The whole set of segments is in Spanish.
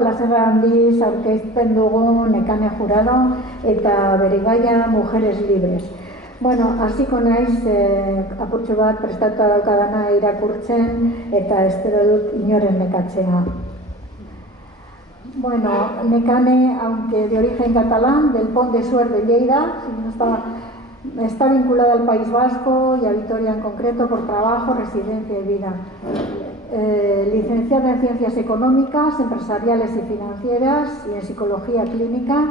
Plazera handiz aurkezten dugu Nekane Jurado eta bere gaia Mujeres Libres. Bueno, hasiko naiz apurtxo bat prestatuta daukadana irakurtzen eta espero dut inoren nekatzea. Bueno, Nekane, aunque de origen catalán, del Pont de Suert de Lleida, está vinculada al País Vasco y a Vitoria en concreto por trabajo, residencia y vida. Licenciada en Ciencias Económicas, Empresariales y Financieras y en Psicología Clínica,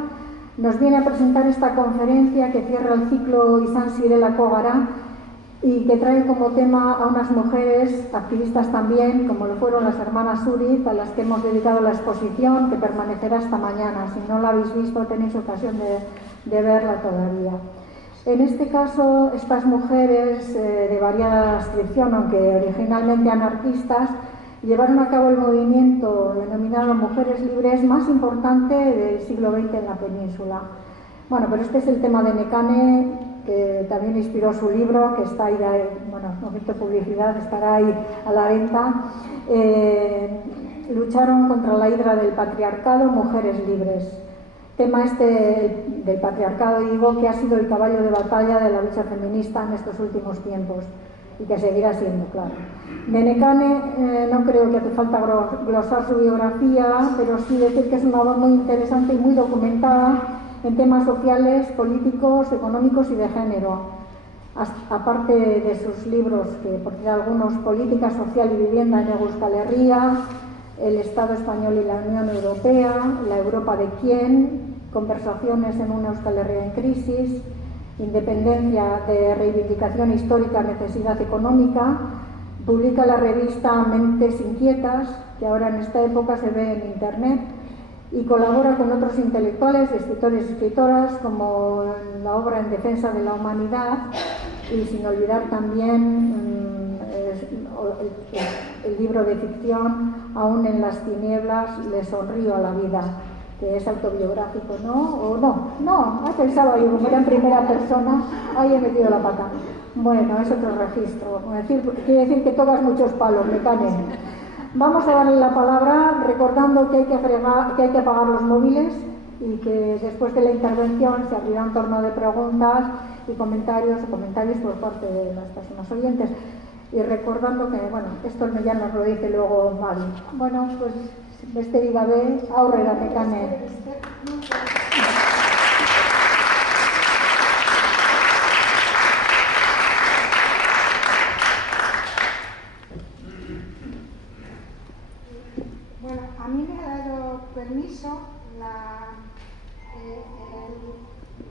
nos viene a presentar esta conferencia que cierra el ciclo Izan Zirela Kogara y que trae como tema a unas mujeres, activistas también, como lo fueron las hermanas Uriz, a las que hemos dedicado la exposición, que permanecerá hasta mañana. Si no la habéis visto, tenéis ocasión de verla todavía. En este caso, estas mujeres de variada adscripción, aunque originalmente anarquistas, llevaron a cabo el movimiento denominado Mujeres Libres más importante del siglo XX en la península. Bueno, pero este es el tema de Nekane, que también inspiró su libro, que está ahí, bueno, no necesito publicidad, estará ahí a la venta. Lucharon contra la hidra del patriarcado, Mujeres Libres. Tema este del patriarcado, digo, que ha sido el caballo de batalla de la lucha feminista en estos últimos tiempos y que seguirá siendo, claro. De Nekane no creo que hace falta glosar su biografía, pero sí decir que es una voz muy interesante y muy documentada en temas sociales, políticos, económicos y de género. Aparte de sus libros, que por decir algunos, Política Social y Vivienda en Euskal Herria, El Estado Español y la Unión Europea, La Europa de quién, Conversaciones en una Euskal Herria en crisis, Independencia de reivindicación histórica, necesidad económica. Publica la revista Mentes Inquietas, que ahora en esta época se ve en internet, y colabora con otros intelectuales, escritores y escritoras, como en la obra En defensa de la humanidad, y sin olvidar también el libro de ficción Aún en las tinieblas le sonrío a la vida, que es autobiográfico, ¿no? ¿O no? No, pensaba yo, como era en primera persona, ahí he metido la pata. Bueno, es otro registro. Quiere decir que tocas muchos palos, Nekane. Vamos a darle la palabra recordando que hay que apagar los móviles y que después de la intervención se abrirá un torno de preguntas y comentarios por parte de las personas oyentes. Y recordando que, bueno, esto ya nos lo dice luego Mari. Bueno, pues besterik gabe, aurrera Nekane. Bueno, a mí me ha dado permiso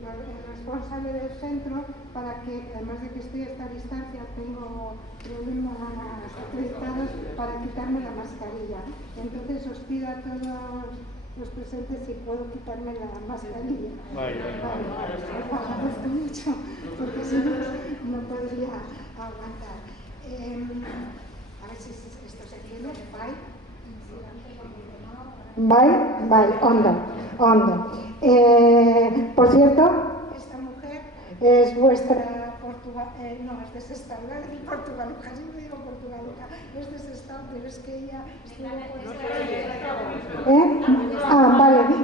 el responsable del centro para que, además de que estoy a esta distancia, tengo problemas acreditados para quitarme la mascarilla. Entonces os pido a todos los presentes si puedo quitarme la mascarilla. Vale, os agradezco mucho, porque si no podría aguantar. A ver si esto se tiene. Vale, hondo. Por cierto, esta mujer es vuestra no, es de Sestao, no es de Portugal, casi me digo portugaluca, es de Sestao, pero es que ella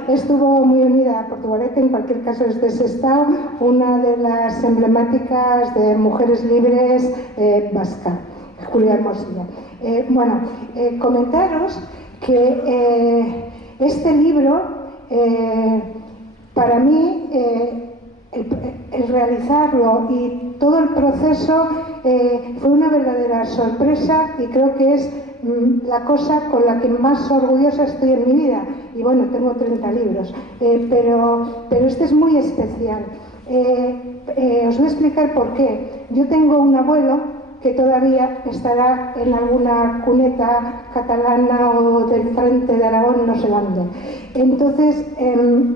estuvo muy unida a Portugalete, en cualquier caso es de Sestao, una de las emblemáticas de Mujeres Libres vasca, Julia Hermosilla. Comentaros que este libro, para mí, el realizarlo y todo el proceso fue una verdadera sorpresa y creo que es la cosa con la que más orgullosa estoy en mi vida. Y bueno, tengo 30 libros, pero este es muy especial. Os voy a explicar por qué. Yo tengo un abuelo que todavía estará en alguna cuneta catalana o del frente de Aragón, no sé dónde. Entonces, en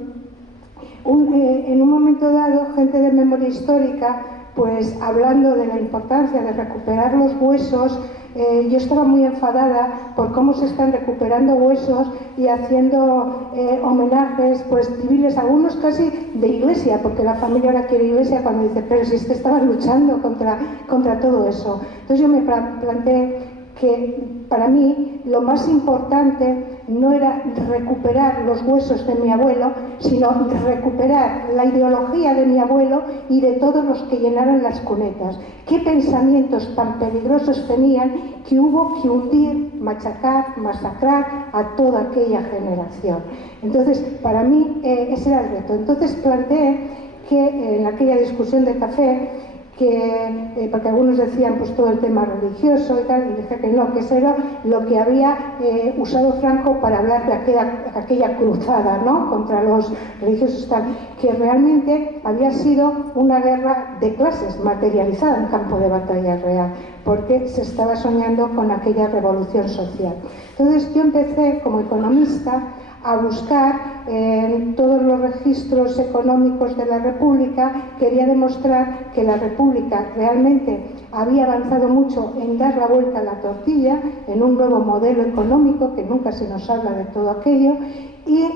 un momento dado, gente de memoria histórica, pues hablando de la importancia de recuperar los huesos, yo estaba muy enfadada por cómo se están recuperando huesos y haciendo homenajes pues civiles, algunos casi de iglesia, porque la familia ahora quiere iglesia, cuando dice, pero si es que estaban luchando contra todo eso. Entonces yo me planteé que para mí lo más importante no era recuperar los huesos de mi abuelo, sino recuperar la ideología de mi abuelo y de todos los que llenaron las cunetas. Qué pensamientos tan peligrosos tenían que hubo que hundir, machacar, masacrar a toda aquella generación. Entonces, para mí ese era el reto. Entonces planteé que en aquella discusión de café, porque algunos decían pues todo el tema religioso y tal, y dije que no, que eso era lo que había usado Franco para hablar de aquella cruzada, ¿no?, contra los religiosos, tal, que realmente había sido una guerra de clases materializada en campo de batalla real, porque se estaba soñando con aquella revolución social. Entonces yo empecé como economista a buscar en todos los registros económicos de la República. Quería demostrar que la República realmente había avanzado mucho en dar la vuelta a la tortilla, en un nuevo modelo económico, que nunca se nos habla de todo aquello, y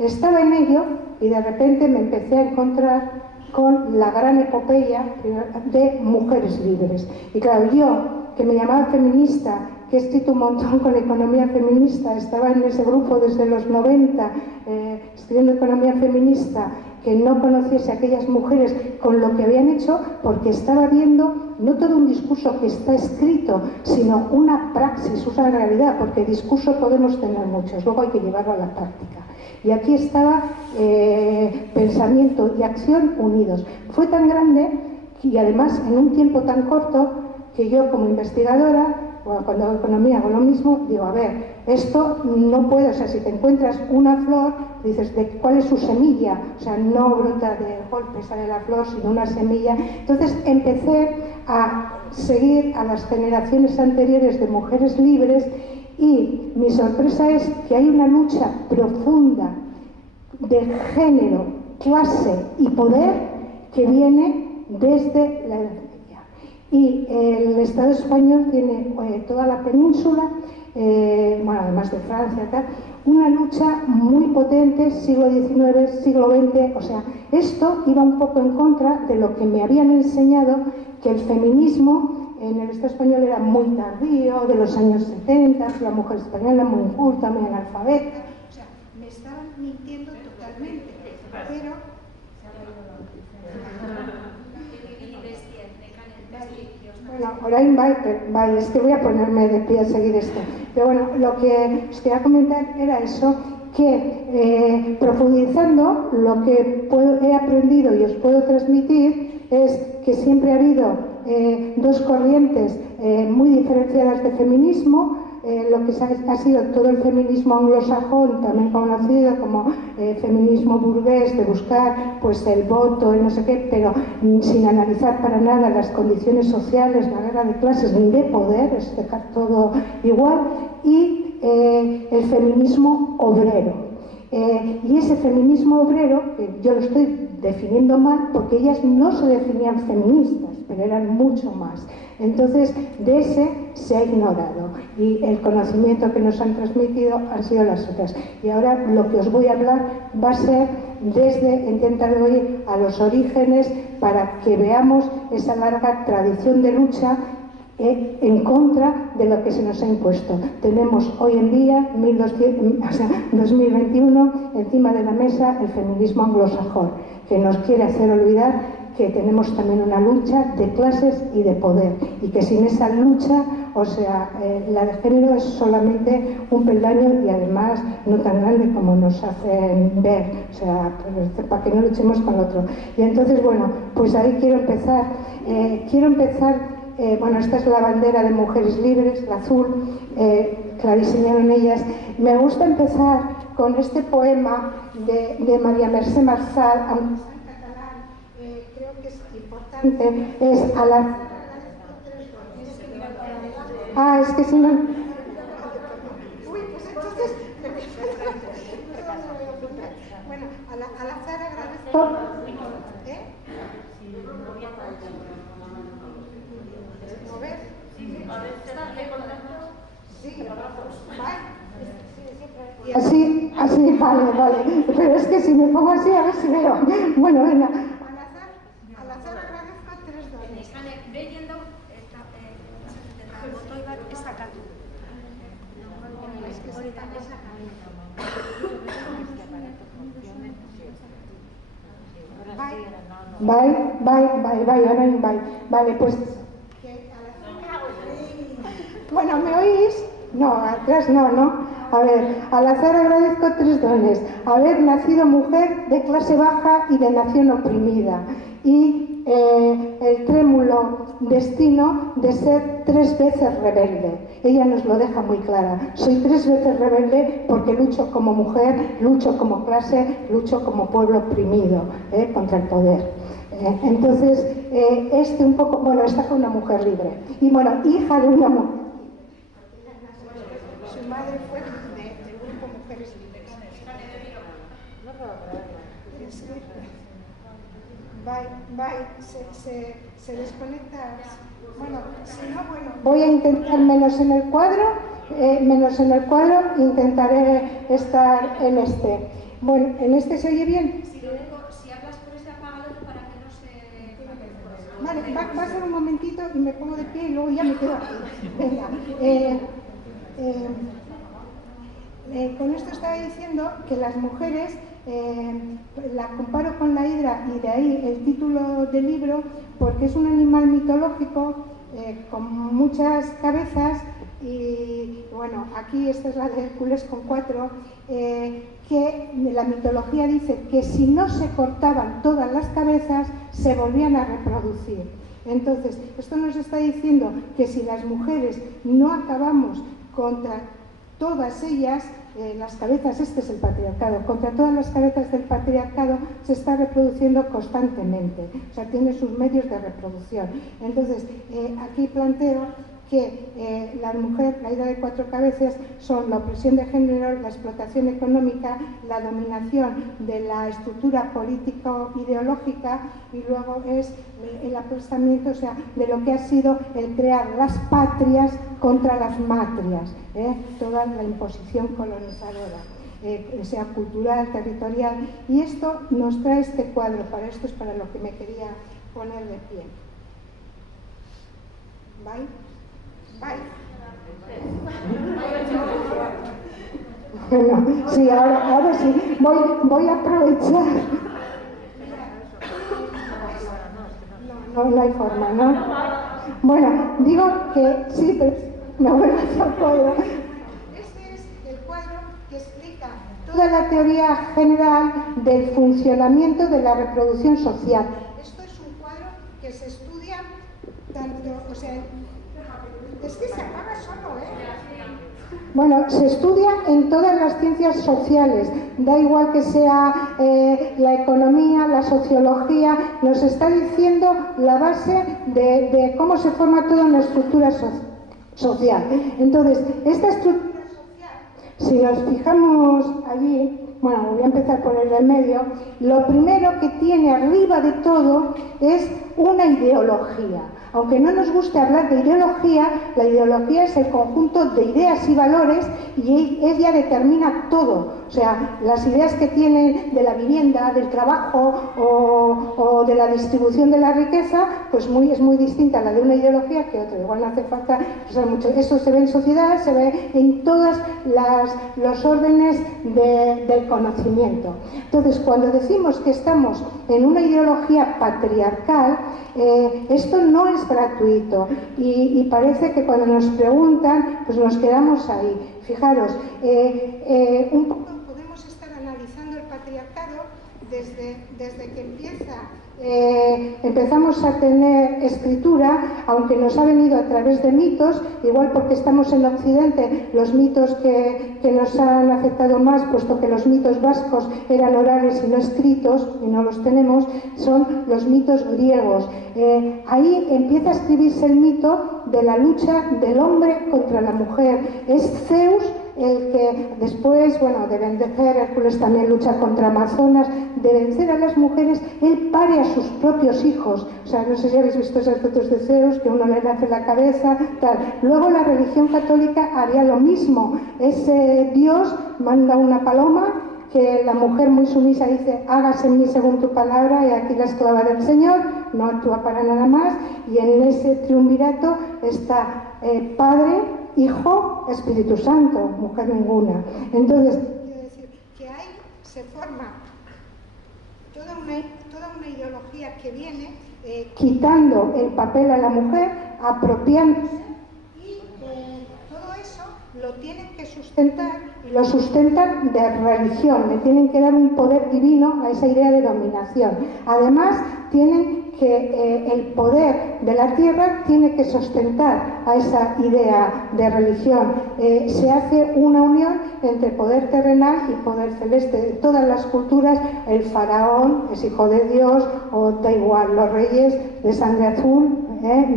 estaba en ello, y de repente me empecé a encontrar con la gran epopeya de mujeres libres. Y claro, yo, que me llamaba feminista, que he escrito un montón con economía feminista, estaba en ese grupo desde los 90, estudiando economía feminista, que no conociese a aquellas mujeres con lo que habían hecho, porque estaba viendo no todo un discurso que está escrito, sino una praxis, una realidad, porque discurso podemos tener muchos, luego hay que llevarlo a la práctica. Y aquí estaba pensamiento y acción unidos. Fue tan grande y además en un tiempo tan corto que yo como investigadora, cuando hago economía hago lo mismo, digo, a ver, esto no puede, o sea, si te encuentras una flor, dices, ¿de cuál es su semilla? O sea, no brota de golpe, sale la flor, sino una semilla. Entonces empecé a seguir a las generaciones anteriores de mujeres libres y mi sorpresa es que hay una lucha profunda de género, clase y poder que viene desde la Edad Media. Y el Estado español tiene toda la península, bueno, además de Francia, tal, una lucha muy potente, siglo XIX, siglo XX, o sea, esto iba un poco en contra de lo que me habían enseñado, que el feminismo en el Estado español era muy tardío, de los años 70, la mujer española muy inculta, muy analfabeta, o sea, me estaban mintiendo totalmente, pero... Bueno, orain bai, es que voy a ponerme de pie a seguir esto. Pero bueno, lo que os quería comentar era eso, que profundizando, lo que he aprendido y os puedo transmitir es que siempre ha habido dos corrientes muy diferenciadas de feminismo. Lo que ha sido todo el feminismo anglosajón, también conocido como feminismo burgués, de buscar pues el voto y no sé qué, pero sin analizar para nada las condiciones sociales, la guerra de clases ni de poder, es dejar todo igual, y el feminismo obrero. Y ese feminismo obrero, que yo lo estoy definiendo mal, porque ellas no se definían feministas, pero eran mucho más. Entonces, de ese se ha ignorado y el conocimiento que nos han transmitido han sido las otras. Y ahora lo que os voy a hablar va a ser desde intentar ir a los orígenes para que veamos esa larga tradición de lucha en contra de lo que se nos ha impuesto. Tenemos hoy en día, 2021, encima de la mesa el feminismo anglosajón, que nos quiere hacer olvidar que tenemos también una lucha de clases y de poder, y que sin esa lucha, o sea, la de género es solamente un peldaño y además no tan grande como nos hacen ver, o sea, para que no luchemos con lo otro. Y entonces, bueno, pues ahí quiero empezar, bueno, esta es la bandera de Mujeres Libres, la azul, que la diseñaron ellas. Me gusta empezar con este poema de María Mercè Marçal, aunque está en catalán, creo que es importante, es a la... Ah, es que si no... Uy, pues entonces... Bueno, al azar agradezco... Así, vale. Pero es que si me pongo así, a ver si veo. Bueno, venga. Al azar agradezco 3 dones. Vale, pues... Bueno, ¿me oís? No, atrás no. A ver, al azar agradezco 3 dones: haber nacido mujer de clase baja y de nación oprimida, y el trémulo destino de ser 3 veces rebelde. Ella nos lo deja muy clara: soy 3 veces rebelde porque lucho como mujer, lucho como clase, lucho como pueblo oprimido contra el poder. Entonces, un poco, bueno, esta fue una mujer libre, y bueno, hija de una mujer. Su madre fue del grupo Mujeres Libres. Se desconecta. Bueno, si no, bueno, voy a intentar menos en el cuadro, intentaré estar en este. Bueno, ¿en este se oye bien? Si hablas por ese apagador para que no se... Vale, va a ser un momentito y me pongo de pie y luego ya me quedo aquí. Venga. Con esto estaba diciendo que las mujeres, la comparo con la hidra, y de ahí el título del libro, porque es un animal mitológico con muchas cabezas, y bueno, aquí esta es la de Hércules con 4, que la mitología dice que si no se cortaban todas las cabezas se volvían a reproducir. Entonces, esto nos está diciendo que si las mujeres no acabamos contra todas ellas, las cabezas, este es el patriarcado, contra todas las cabezas del patriarcado se está reproduciendo constantemente, o sea, tiene sus medios de reproducción. Entonces, aquí planteo que la mujer, la idea de 4 cabezas, son la opresión de género, la explotación económica, la dominación de la estructura político-ideológica, y luego es el aplastamiento, o sea, de lo que ha sido el crear las patrias contra las matrias, toda la imposición colonizadora, sea cultural, territorial, y esto nos trae este cuadro. Para esto es para lo que me quería poner de pie. ¿Vale? Bueno, sí, ahora sí, voy a aprovechar. No hay forma, ¿no? Bueno, digo que sí, pero me voy a hacer cuadro. Este es el cuadro que explica toda la teoría general del funcionamiento de la reproducción social. Esto es un cuadro que se estudia tanto, o sea, es que se apaga solo, Bueno, se estudia en todas las ciencias sociales, da igual que sea la economía, la sociología, nos está diciendo la base de cómo se forma toda una estructura social. Entonces, esta estructura social, si nos fijamos allí, bueno, voy a empezar por el del medio, lo primero que tiene arriba de todo es una ideología. Aunque no nos guste hablar de ideología, la ideología es el conjunto de ideas y valores, y ella determina todo. O sea, las ideas que tiene de la vivienda, del trabajo o de la distribución de la riqueza, pues es muy distinta la de una ideología que otra. Igual no hace falta usar mucho. Eso se ve en sociedad, se ve en todos los órdenes del conocimiento. Entonces, cuando decimos que estamos en una ideología patriarcal, esto no es gratuito, y parece que cuando nos preguntan, pues nos quedamos ahí. Fijaros, un poco podemos estar analizando el patriarcado desde que empezamos a tener escritura, aunque nos ha venido a través de mitos, igual porque estamos en Occidente, los mitos que nos han afectado más, puesto que los mitos vascos eran orales y no escritos, y no los tenemos, son los mitos griegos. Ahí empieza a escribirse el mito de la lucha del hombre contra la mujer. Es Zeus el que después, bueno, de vencer, Hércules también lucha contra Amazonas, de vencer a las mujeres, él pare a sus propios hijos. O sea, no sé si habéis visto esas fotos de Zeus, que uno le nace la cabeza, tal. Luego la religión católica haría lo mismo. Ese Dios manda una paloma, que la mujer muy sumisa dice: hágase en mí según tu palabra, y aquí la esclava del Señor, no actúa para nada más, y en ese triunvirato está Padre, Hijo, Espíritu Santo, mujer ninguna. Entonces, quiero decir que ahí se forma toda una ideología que viene quitando el papel a la mujer, apropiándose, y todo eso lo tienen que sustentar, y lo sustentan de religión, le tienen que dar un poder divino a esa idea de dominación. Además, tienen que el poder de la tierra tiene que sustentar a esa idea de religión. Se hace una unión entre poder terrenal y poder celeste. De todas las culturas, el faraón es hijo de Dios, o da igual, los reyes de sangre azul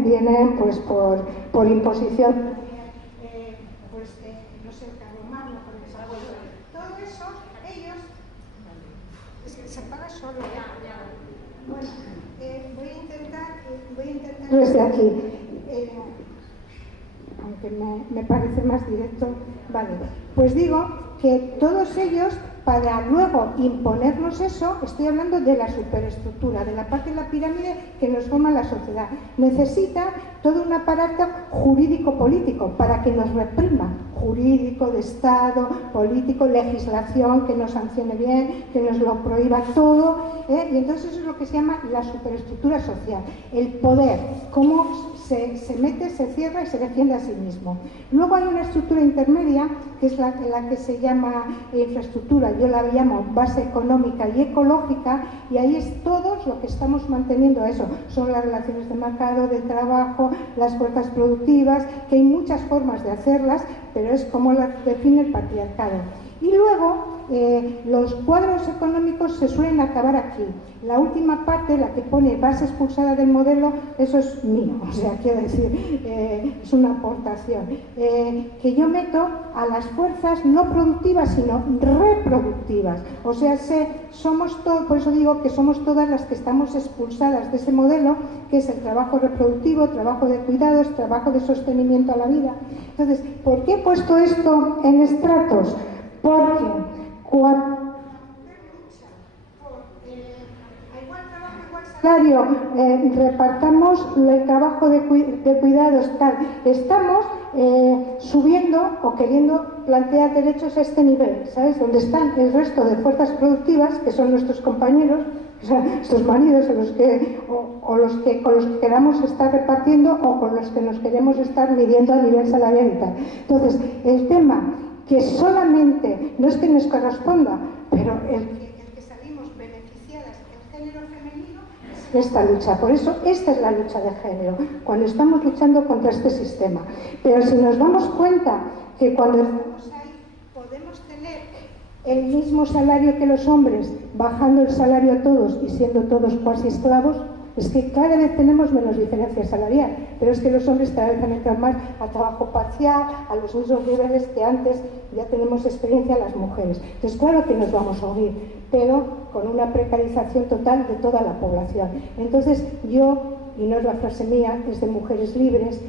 vienen pues por imposición. No sé, Carlomagno, todo eso, ellos, es que se apaga solo. Bueno, voy a intentar desde aquí, aunque me parece más directo. Vale, pues digo que todos ellos, para luego imponernos eso, estoy hablando de la superestructura, de la parte de la pirámide que nos forma la sociedad, necesita todo un aparato jurídico-político para que nos reprima, jurídico, de Estado, político, legislación, que nos sancione bien, que nos lo prohíba todo, y entonces eso es lo que se llama la superestructura social, el poder, cómo se mete, se cierra y se defiende a sí mismo. Luego hay una estructura intermedia, que es la que se llama infraestructura, yo la llamo base económica y ecológica, y ahí es todo lo que estamos manteniendo eso. Son las relaciones de mercado, de trabajo, las fuerzas productivas, que hay muchas formas de hacerlas, pero es como las define el patriarcado. Y luego los cuadros económicos se suelen acabar aquí. La última parte, la que pone base expulsada del modelo, eso es mío, o sea, quiero decir, es una aportación. Que yo meto a las fuerzas no productivas, sino reproductivas. O sea, somos todos, por eso digo que somos todas las que estamos expulsadas de ese modelo, que es el trabajo reproductivo, trabajo de cuidados, trabajo de sostenimiento a la vida. Entonces, ¿por qué he puesto esto en estratos? Porque cuando lucha por igual trabajo, igual salario, repartamos el trabajo de cuidados, tal, estamos subiendo o queriendo plantear derechos a este nivel, ¿sabes? Donde están el resto de fuerzas productivas, que son nuestros compañeros, o sea, nuestros maridos, con los que queramos estar repartiendo, o con los que nos queremos estar midiendo a nivel salarial y tal. Entonces, el tema que solamente, no es que nos corresponda, pero el que salimos beneficiadas, el género femenino, es esta lucha. Por eso, esta es la lucha de género, cuando estamos luchando contra este sistema. Pero si nos damos cuenta que cuando estamos ahí podemos tener el mismo salario que los hombres, bajando el salario a todos y siendo todos cuasi esclavos, es que cada vez tenemos menos diferencia salarial, pero es que los hombres cada vez han entrado más a trabajo parcial, a los mismos niveles que antes ya tenemos experiencia las mujeres. Entonces, claro que nos vamos a unir, pero con una precarización total de toda la población. Entonces, yo, y no es la frase mía, es de Mujeres Libres,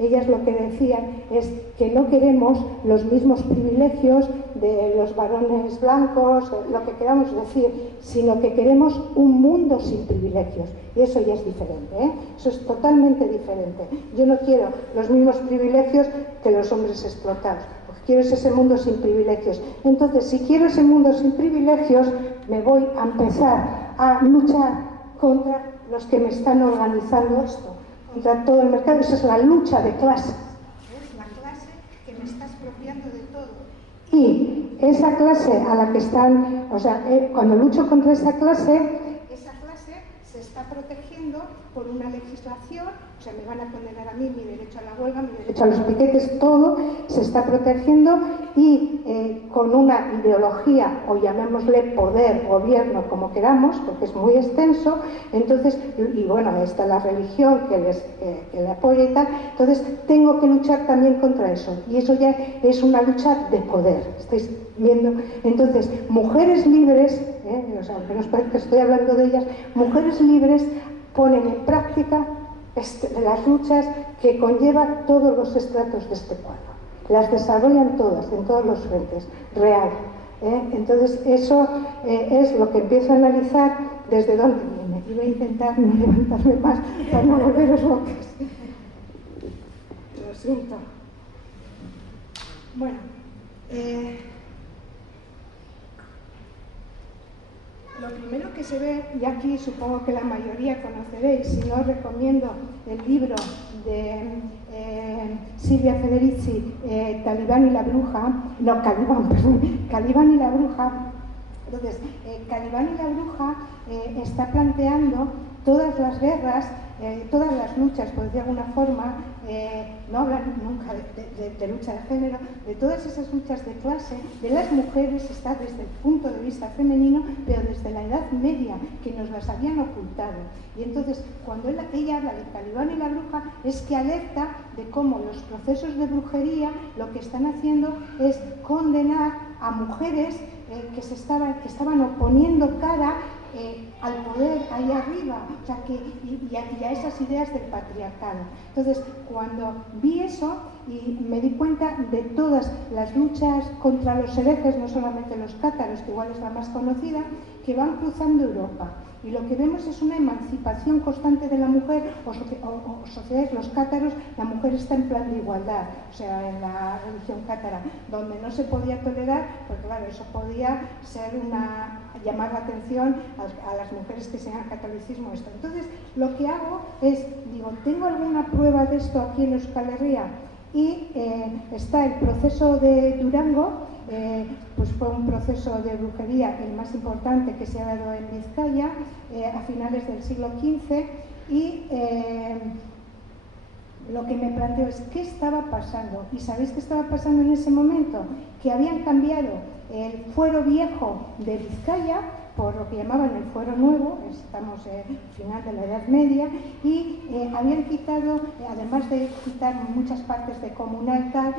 ellas lo que decían es que no queremos los mismos privilegios de los varones blancos, lo que queramos decir, sino que queremos un mundo sin privilegios. Y eso ya es diferente, eso es totalmente diferente. Yo no quiero los mismos privilegios que los hombres explotados. Lo que quiero es ese mundo sin privilegios. Entonces, si quiero ese mundo sin privilegios, me voy a empezar a luchar contra los que me están organizando esto, contra todo el mercado. Esa es la lucha de clases. Es la clase que me está expropiando de todo. Y esa clase a la que están, o sea, cuando lucho contra esa clase se está protegiendo por una legislación, o sea, me van a condenar a mí, mi derecho a la huelga, mi derecho a los piquetes, todo se está protegiendo, y con una ideología, o llamémosle poder, gobierno, como queramos, porque es muy extenso, entonces, y bueno, está la religión que le apoya y tal, entonces tengo que luchar también contra eso, y eso ya es una lucha de poder, ¿estáis viendo? Entonces, Mujeres Libres, o sea, aunque nos parezca que estoy hablando de ellas, Mujeres Libres ponen en práctica las luchas que conlleva todos los estratos de este cuadro. Las desarrollan todas, en todos los frentes, real. Entonces, eso es lo que empiezo a analizar desde dónde viene. Y voy a intentar no levantarme más para no volveros locas. Lo siento. Bueno, lo primero que se ve, y aquí supongo que la mayoría conoceréis, si no os recomiendo el libro de Silvia Federici, Calibán y la bruja, no, Calibán, perdón, Calibán y la bruja. Entonces, Calibán y la bruja está planteando todas las guerras, todas las luchas, por decir de alguna forma, no hablan nunca de lucha de género, de todas esas luchas de clase, de las mujeres, está desde el punto de vista femenino, pero desde la Edad Media, que nos las habían ocultado. Y entonces, cuando ella habla de Calibán y la bruja, es que alerta de cómo los procesos de brujería lo que están haciendo es condenar a mujeres que estaban oponiendo cara al poder ahí arriba, o sea, y a esas ideas del patriarcado. Entonces, cuando vi eso y me di cuenta de todas las luchas contra los herejes, no solamente los cátaros, que igual es la más conocida, que van cruzando Europa. Y lo que vemos es una emancipación constante de la mujer, o sociedades, los cátaros, la mujer está en plan de igualdad, o sea, en la religión cátara, donde no se podía tolerar, porque claro, eso podía ser llamar la atención a las mujeres que sean catolicismo esto. Entonces, lo que hago es, digo, ¿tengo alguna prueba de esto aquí en Euskal Herria? Y está el proceso de Durango, pues fue un proceso de brujería el más importante que se ha dado en Vizcaya a finales del siglo XV, y lo que me planteo es ¿qué estaba pasando? ¿Y sabéis qué estaba pasando en ese momento? Que habían cambiado el fuero viejo de Vizcaya por lo que llamaban el fuero nuevo, estamos al final de la Edad Media, y habían quitado, además de quitar muchas partes de comunal tal,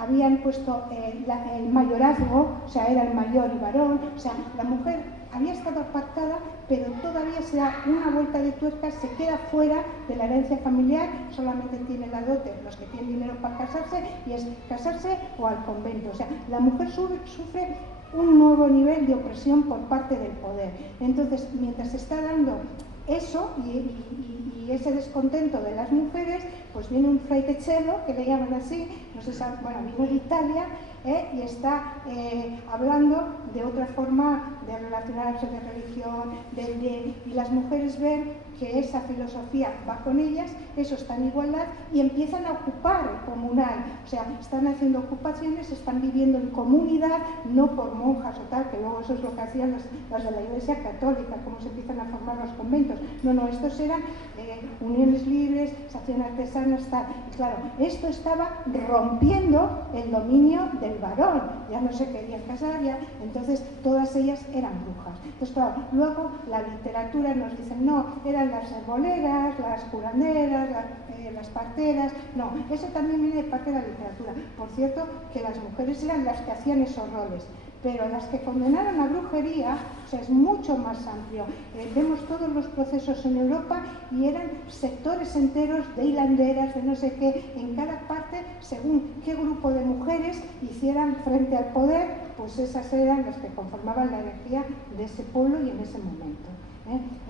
habían puesto el mayorazgo, o sea, era el mayor y varón, o sea, la mujer había estado apartada, pero todavía se da una vuelta de tuerca, se queda fuera de la herencia familiar, solamente tiene la dote los que tienen dinero para casarse, y es casarse o al convento. O sea, la mujer sufre un nuevo nivel de opresión por parte del poder. Entonces, mientras se está dando eso y ese descontento de las mujeres, pues viene un fraitechelo, que le llaman así, no sé, bueno, vino de Italia, y está hablando de otra forma de relacionarse, de religión, y las mujeres ven que esa filosofía va con ellas, eso está en igualdad, y empiezan a ocupar el comunal, o sea, están haciendo ocupaciones, están viviendo en comunidad, no por monjas o tal, que luego eso es lo que hacían las de la Iglesia Católica, cómo se empiezan a formar los conventos. No, estos eran uniones libres, se hacían artesanas, tal. Y claro, esto estaba rompiendo el dominio del varón, ya no se querían casar, ya, entonces todas ellas eran brujas. Entonces, claro, luego la literatura nos dice, no, eran las herboleras, las curanderas, las parteras, no, eso también viene de parte de la literatura. Por cierto, que las mujeres eran las que hacían esos roles, pero las que condenaron a brujería, o sea, es mucho más amplio. Vemos todos los procesos en Europa y eran sectores enteros de hilanderas, de no sé qué, en cada parte, según qué grupo de mujeres hicieran frente al poder, pues esas eran las que conformaban la energía de ese pueblo y en ese momento.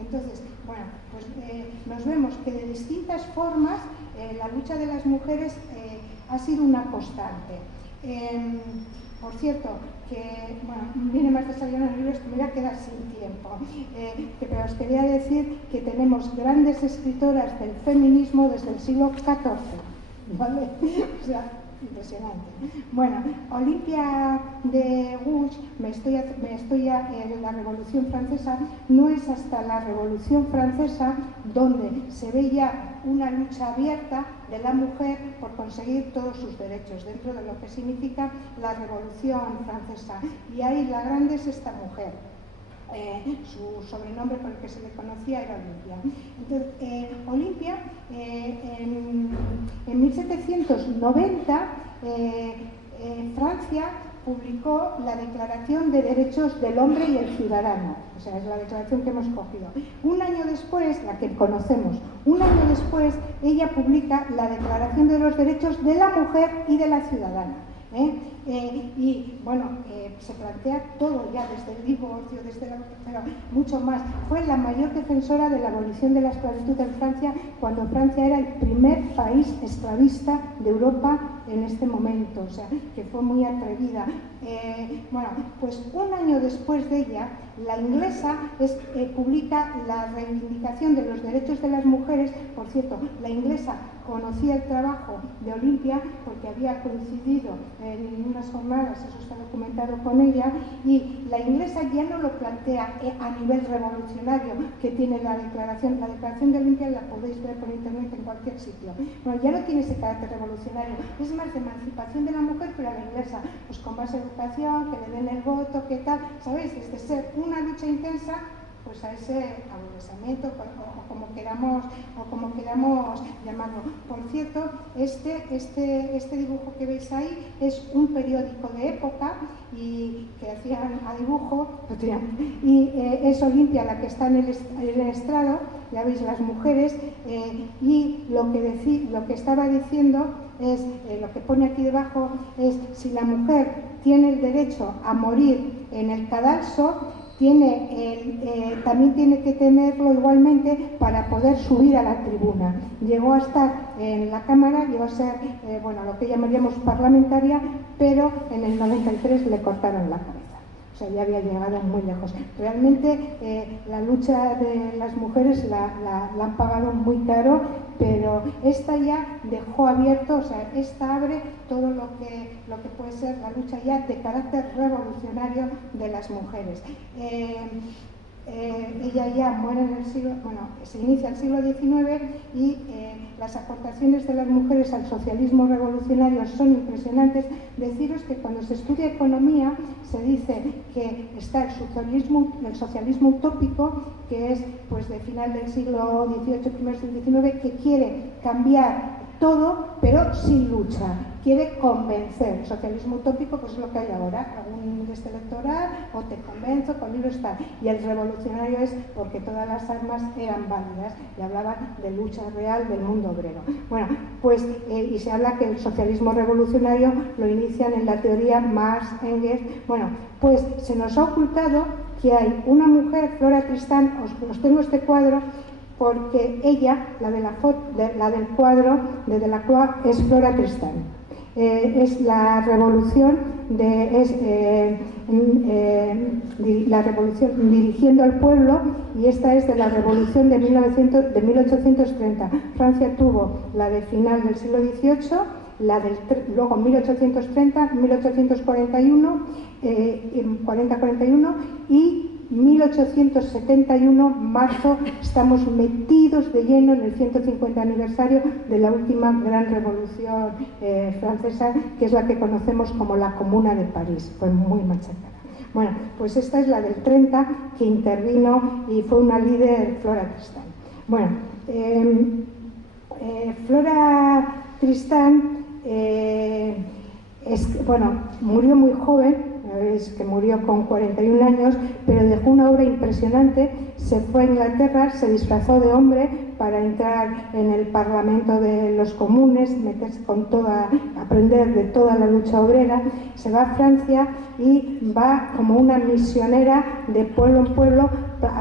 Entonces, bueno, pues nos vemos que de distintas formas la lucha de las mujeres ha sido una constante. Por cierto, que bueno, viene más desayuno en los libros que me voy a quedar sin tiempo, pero os quería decir que tenemos grandes escritoras del feminismo desde el siglo XIV, ¿vale? O sea, impresionante. Bueno, Olimpia de Gouges, en la Revolución Francesa, no es hasta la Revolución Francesa donde se ve ya una lucha abierta de la mujer por conseguir todos sus derechos dentro de lo que significa la Revolución Francesa. Y ahí la grande es esta mujer. Su sobrenombre por el que se le conocía era Olimpia. Entonces, Olimpia, en 1790, Francia publicó la Declaración de Derechos del Hombre y el Ciudadano, o sea, es la declaración que hemos cogido. Un año después, la que conocemos, un año después, ella publica la Declaración de los Derechos de la Mujer y de la Ciudadana. y bueno, se plantea todo ya desde el divorcio, pero mucho más. Fue la mayor defensora de la abolición de la esclavitud en Francia, cuando Francia era el primer país esclavista de Europa en este momento, o sea, que fue muy atrevida. Bueno, pues un año después de ella, la inglesa publica la reivindicación de los derechos de las mujeres. Por cierto, la inglesa conocía el trabajo de Olimpia porque había coincidido en unas jornadas, eso está documentado con ella, y la inglesa ya no lo plantea a nivel revolucionario que tiene la declaración. La declaración de Olimpia la podéis ver por internet en cualquier sitio. Bueno, ya no tiene ese carácter revolucionario, es más de emancipación de la mujer, pero a la inglesa, pues con más educación, que le den el voto, qué tal, ¿sabéis? Desde ser una lucha intensa pues a ese aburguesamiento o como queramos llamarlo. Por cierto, este dibujo que veis ahí es un periódico de época y que hacían a dibujo, y es Olimpia la que está en el estrado, ya veis las mujeres, y lo que estaba diciendo es, lo que pone aquí debajo es: si la mujer tiene el derecho a morir en el cadalso, también tiene que tenerlo igualmente para poder subir a la tribuna. Llegó a estar en la Cámara, llegó a ser lo que llamaríamos parlamentaria, pero en el 93 le cortaron la cabeza. O sea, ya había llegado muy lejos. Realmente la lucha de las mujeres la han pagado muy caro, pero esta ya dejó abierto, o sea, esta abre todo lo que puede ser la lucha ya de carácter revolucionario de las mujeres. Ella ya muere en el siglo, se inicia el siglo XIX y las aportaciones de las mujeres al socialismo revolucionario son impresionantes. Deciros que cuando se estudia economía se dice que está el socialismo utópico, que es pues de final del siglo XVIII, primer siglo XIX, que quiere cambiar todo, pero sin lucha, quiere convencer. El socialismo utópico pues es lo que hay ahora, algún electoral, o te convenzo, con libros tal. Y el revolucionario es porque todas las armas eran válidas y hablaban de lucha real del mundo obrero. Bueno, pues y se habla que el socialismo revolucionario lo inician en la teoría Marx, Engels. Bueno, pues se nos ha ocultado que hay una mujer, Flora Tristán, os tengo este cuadro, porque ella, la del cuadro de Delacroix, es Flora Tristán. Es la revolución la revolución dirigiendo al pueblo, y esta es de la revolución de 1830. Francia tuvo la de final del siglo XVIII, luego 1830, 1841, 40-41 y 1871, marzo. Estamos metidos de lleno en el 150 aniversario de la última gran revolución francesa, que es la que conocemos como la Comuna de París. Fue muy machacada. Bueno, pues esta es la del 30, que intervino y fue una líder, Flora Tristán. Bueno, Flora Tristán murió muy joven. Es que murió con 41 años, pero dejó una obra impresionante. Se fue a Inglaterra, se disfrazó de hombre para entrar en el Parlamento de los Comunes, meterse aprender de toda la lucha obrera. Se va a Francia y va como una misionera de pueblo en pueblo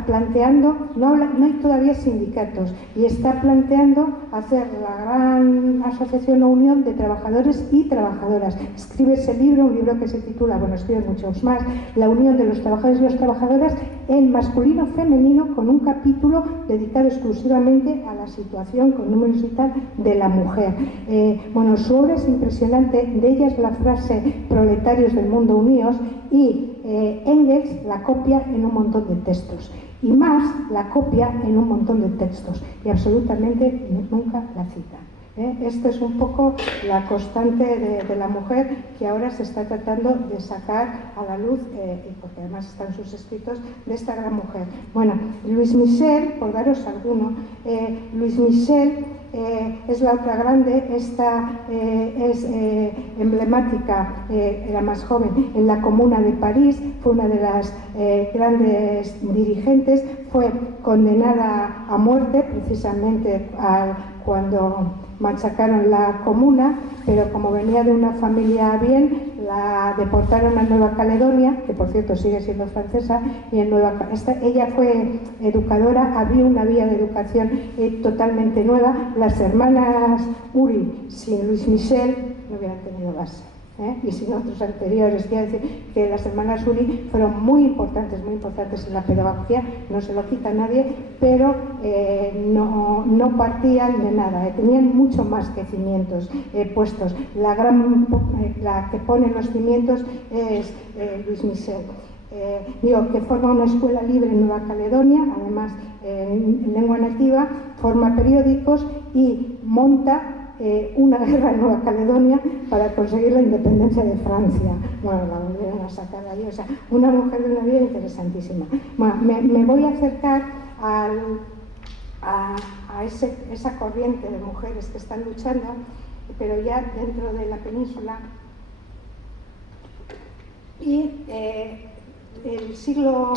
planteando, no hay todavía sindicatos, y está planteando hacer la gran asociación o unión de trabajadores y trabajadoras. Escribe ese libro, un libro que se titula, escribe muchos más, La unión de los trabajadores y las trabajadoras, en masculino femenino, con un capítulo dedicado exclusivamente a la situación con números y tal de la mujer. Su obra es impresionante. De ella es la frase "proletarios del mundo unidos", y Engels la copia en un montón de textos, y Marx la copia en un montón de textos, y absolutamente nunca la cita. Esto es un poco la constante de la mujer, que ahora se está tratando de sacar a la luz, porque además están sus escritos, de esta gran mujer. Louise Michel, por daros alguno, Louise Michel es la otra grande. Esta es emblemática, era más joven, en la Comuna de París, fue una de las grandes dirigentes, fue condenada a muerte precisamente cuando machacaron la comuna, pero como venía de una familia bien, la deportaron a Nueva Caledonia, que por cierto sigue siendo francesa, y en ella fue educadora, abrió una vía de educación totalmente nueva. Las hermanas Uri, sin Luis Michel, no hubieran tenido base. Y sin otros anteriores. Quiero decir que las hermanas Uri fueron muy importantes en la pedagogía, no se lo quita nadie, pero no partían de nada, tenían mucho más que cimientos puestos. La que pone los cimientos es Luis Michel. Digo que forma una escuela libre en Nueva Caledonia, además en lengua nativa, forma periódicos y monta una guerra en Nueva Caledonia para conseguir la independencia de Francia. Bueno, la volvieron a sacar ahí, o sea, una mujer de una vida interesantísima. Bueno, me voy a acercar a esa corriente de mujeres que están luchando, pero ya dentro de la península. Y el siglo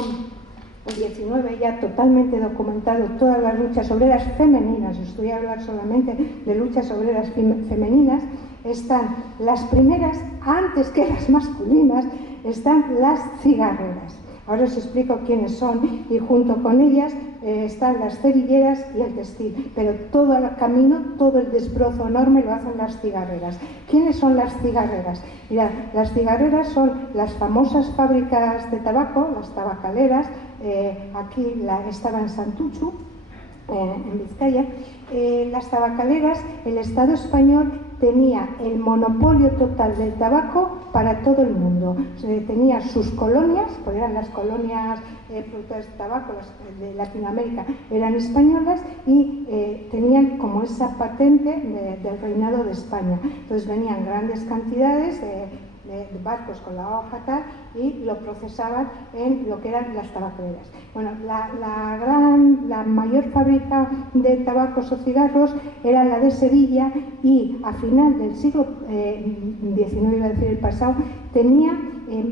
XIX ya totalmente documentado todas las luchas obreras femeninas, estoy a hablar solamente de luchas obreras femeninas, están las primeras, antes que las masculinas, están las cigarreras. Ahora os explico quiénes son y junto con ellas están las cerilleras y el textil, pero todo el camino, todo el desbrozo enorme lo hacen las cigarreras. ¿Quiénes son las cigarreras? Mirad, las cigarreras son las famosas fábricas de tabaco, las tabacaleras. Aquí estaba en Santuchu, en Vizcaya. Las tabacaleras, el Estado español tenía el monopolio total del tabaco para todo el mundo. Tenía sus colonias, porque eran las colonias productoras de tabaco, las de Latinoamérica eran españolas, y tenían como esa patente del reinado de España. Entonces venían grandes cantidades de barcos con la hoja tal y lo procesaban en lo que eran las tabacaleras. Bueno, la mayor fábrica de tabacos o cigarros era la de Sevilla, y a final del siglo XIX, iba a decir el pasado, tenía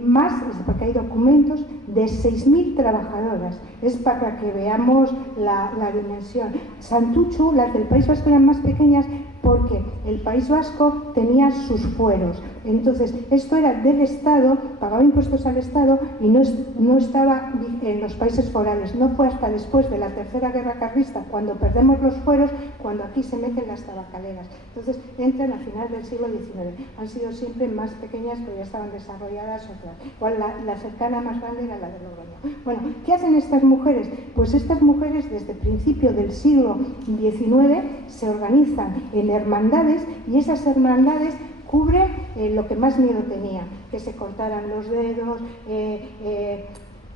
más, porque hay documentos, de 6.000 trabajadoras. Es para que veamos la dimensión. Santuchu, las del País Vasco eran más pequeñas porque el País Vasco tenía sus fueros. Entonces, esto era del Estado, pagaba impuestos al Estado y no estaba en los países forales. No fue hasta después de la Tercera Guerra Carlista, cuando perdemos los fueros, cuando aquí se meten las tabacaleras. Entonces, entran a final del siglo XIX. Han sido siempre más pequeñas, pero ya estaban desarrolladas otras. Igual la cercana más grande era la de Logroño. Bueno, ¿qué hacen estas mujeres? Pues estas mujeres, desde el principio del siglo XIX, se organizan en hermandades, y esas hermandades cubren lo que más miedo tenían, que se cortaran los dedos,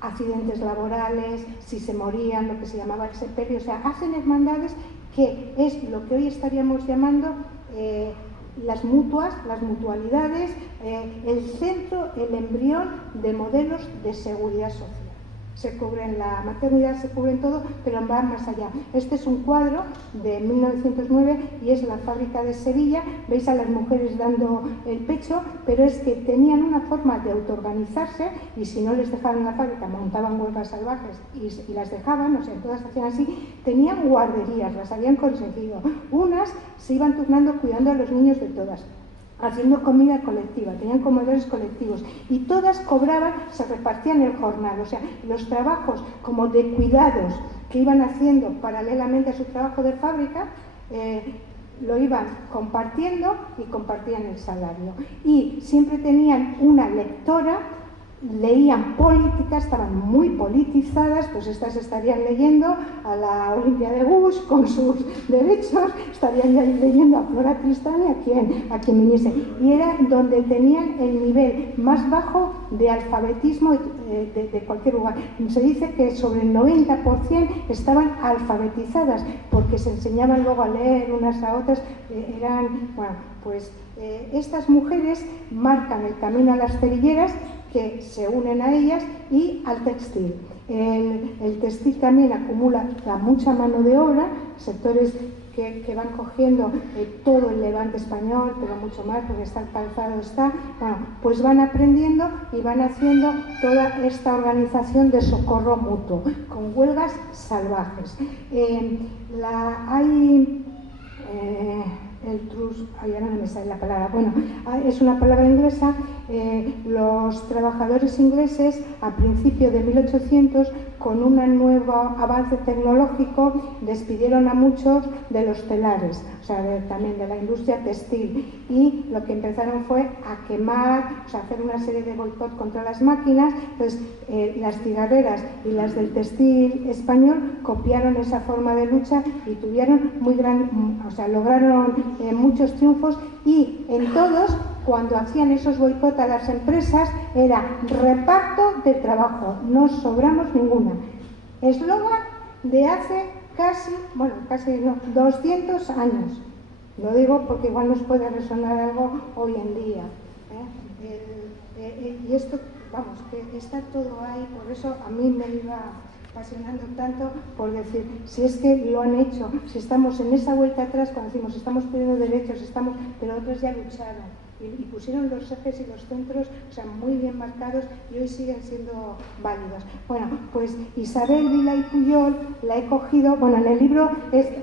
accidentes laborales, si se morían, lo que se llamaba el sepelio. O sea, hacen hermandades que es lo que hoy estaríamos llamando las mutuas, las mutualidades, el centro, el embrión de modelos de seguridad social. Se cubren la maternidad, se cubren todo, pero va más allá. Este es un cuadro de 1909 y es la fábrica de Sevilla. Veis a las mujeres dando el pecho, pero es que tenían una forma de autoorganizarse, y si no les dejaban en la fábrica montaban huelgas salvajes y las dejaban, o sea, todas hacían así. Tenían guarderías, las habían conseguido. Unas se iban turnando cuidando a los niños de todas, haciendo comida colectiva, tenían comedores colectivos, y todas cobraban, se repartían el jornal. O sea, los trabajos como de cuidados que iban haciendo paralelamente a su trabajo de fábrica, lo iban compartiendo y compartían el salario. Y siempre tenían una lectora, leían política, estaban muy politizadas, pues estas estarían leyendo a la Olimpia de Bush con sus derechos, estarían ya leyendo a Flora Tristán y a quien viniese. Y era donde tenían el nivel más bajo de alfabetismo de cualquier lugar. Se dice que sobre el 90% estaban alfabetizadas, porque se enseñaban luego a leer unas a otras. Estas mujeres marcan el camino a las cerilleras, que se unen a ellas, y al textil. El textil también acumula mucha mano de obra, sectores que van cogiendo todo el levante español, pero mucho más, porque está el calzado, pues van aprendiendo y van haciendo toda esta organización de socorro mutuo, con huelgas salvajes. el trust, ahora no me sale la palabra, bueno, es una palabra inglesa. Los trabajadores ingleses a principios de 1800, con un nuevo avance tecnológico, despidieron a muchos de los telares, o sea, también de la industria textil, y lo que empezaron fue a quemar, o sea, hacer una serie de boicot contra las máquinas. Entonces, las cigarreras y las del textil español copiaron esa forma de lucha y tuvieron lograron muchos triunfos, y en todos, cuando hacían esos boicot a las empresas, era reparto de trabajo, no sobramos ninguna. Eslogan de hace casi 200 años. Lo digo porque igual nos puede resonar algo hoy en día. Y esto, vamos, que está todo ahí, por eso a mí me iba apasionando tanto por decir, si es que lo han hecho, si estamos en esa vuelta atrás, cuando decimos estamos perdiendo derechos, pero otros ya lucharon y pusieron los ejes y los centros, o sea, muy bien marcados, y hoy siguen siendo válidos. Bueno, pues Isabel Vila y Pujol la he cogido, bueno, en el libro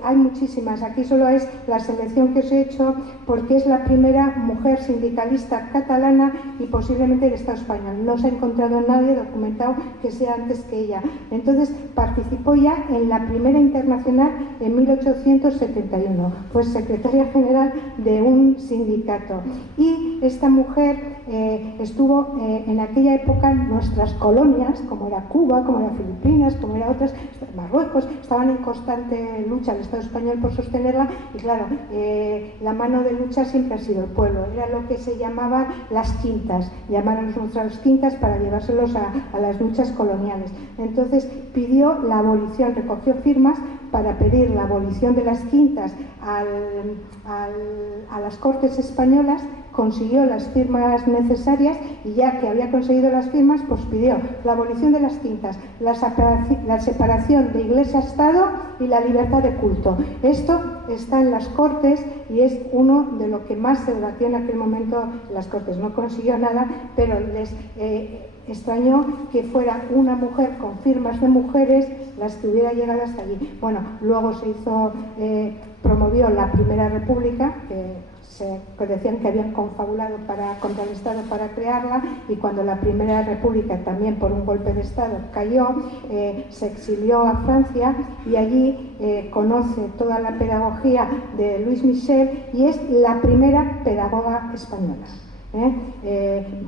hay muchísimas, aquí solo es la selección que os he hecho, porque es la primera mujer sindicalista catalana y posiblemente del Estado español. No se ha encontrado nadie documentado que sea antes que ella. Entonces, participó ya en la primera internacional en 1871, pues secretaria general de un sindicato. Y esta mujer estuvo en aquella época en nuestras colonias, como era Cuba, como era Filipinas, como era otras, Marruecos, estaban en constante lucha el Estado español por sostenerla, y claro, la mano de lucha siempre ha sido el pueblo, era lo que se llamaban las quintas, llamaron nuestras quintas para llevárselos a las luchas coloniales. Entonces pidió la abolición, recogió firmas para pedir la abolición de las quintas a las Cortes españolas, consiguió las firmas necesarias, y ya que había conseguido las firmas, pues pidió la abolición de las quintas, la separación de Iglesia-Estado y la libertad de culto. Esto está en las Cortes y es uno de lo que más se debatió en aquel momento en las Cortes. No consiguió nada, pero les extrañó que fuera una mujer con firmas de mujeres las que hubiera llegado hasta allí. Bueno, luego se hizo, promovió la Primera República, que decían que habían confabulado contra el Estado para crearla, y cuando la Primera República, también por un golpe de Estado, cayó, se exilió a Francia, y allí conoce toda la pedagogía de Louise Michel, y es la primera pedagoga española.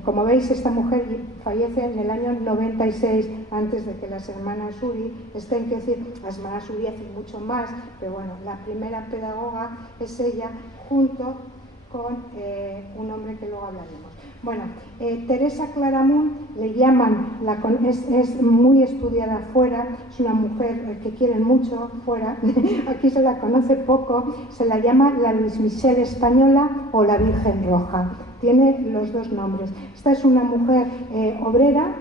Como veis, esta mujer fallece en el año 96, antes de que las hermanas Uri estén. Que decir, las hermanas Uri hacen mucho más, pero bueno, la primera pedagoga es ella, junto con un hombre que luego hablaremos. Bueno, Teresa Claramunt le llaman, es muy estudiada fuera, es una mujer que quieren mucho fuera, aquí se la conoce poco, se la llama la Louise Michel española o la Virgen Roja, tiene los dos nombres. Esta es una mujer obrera,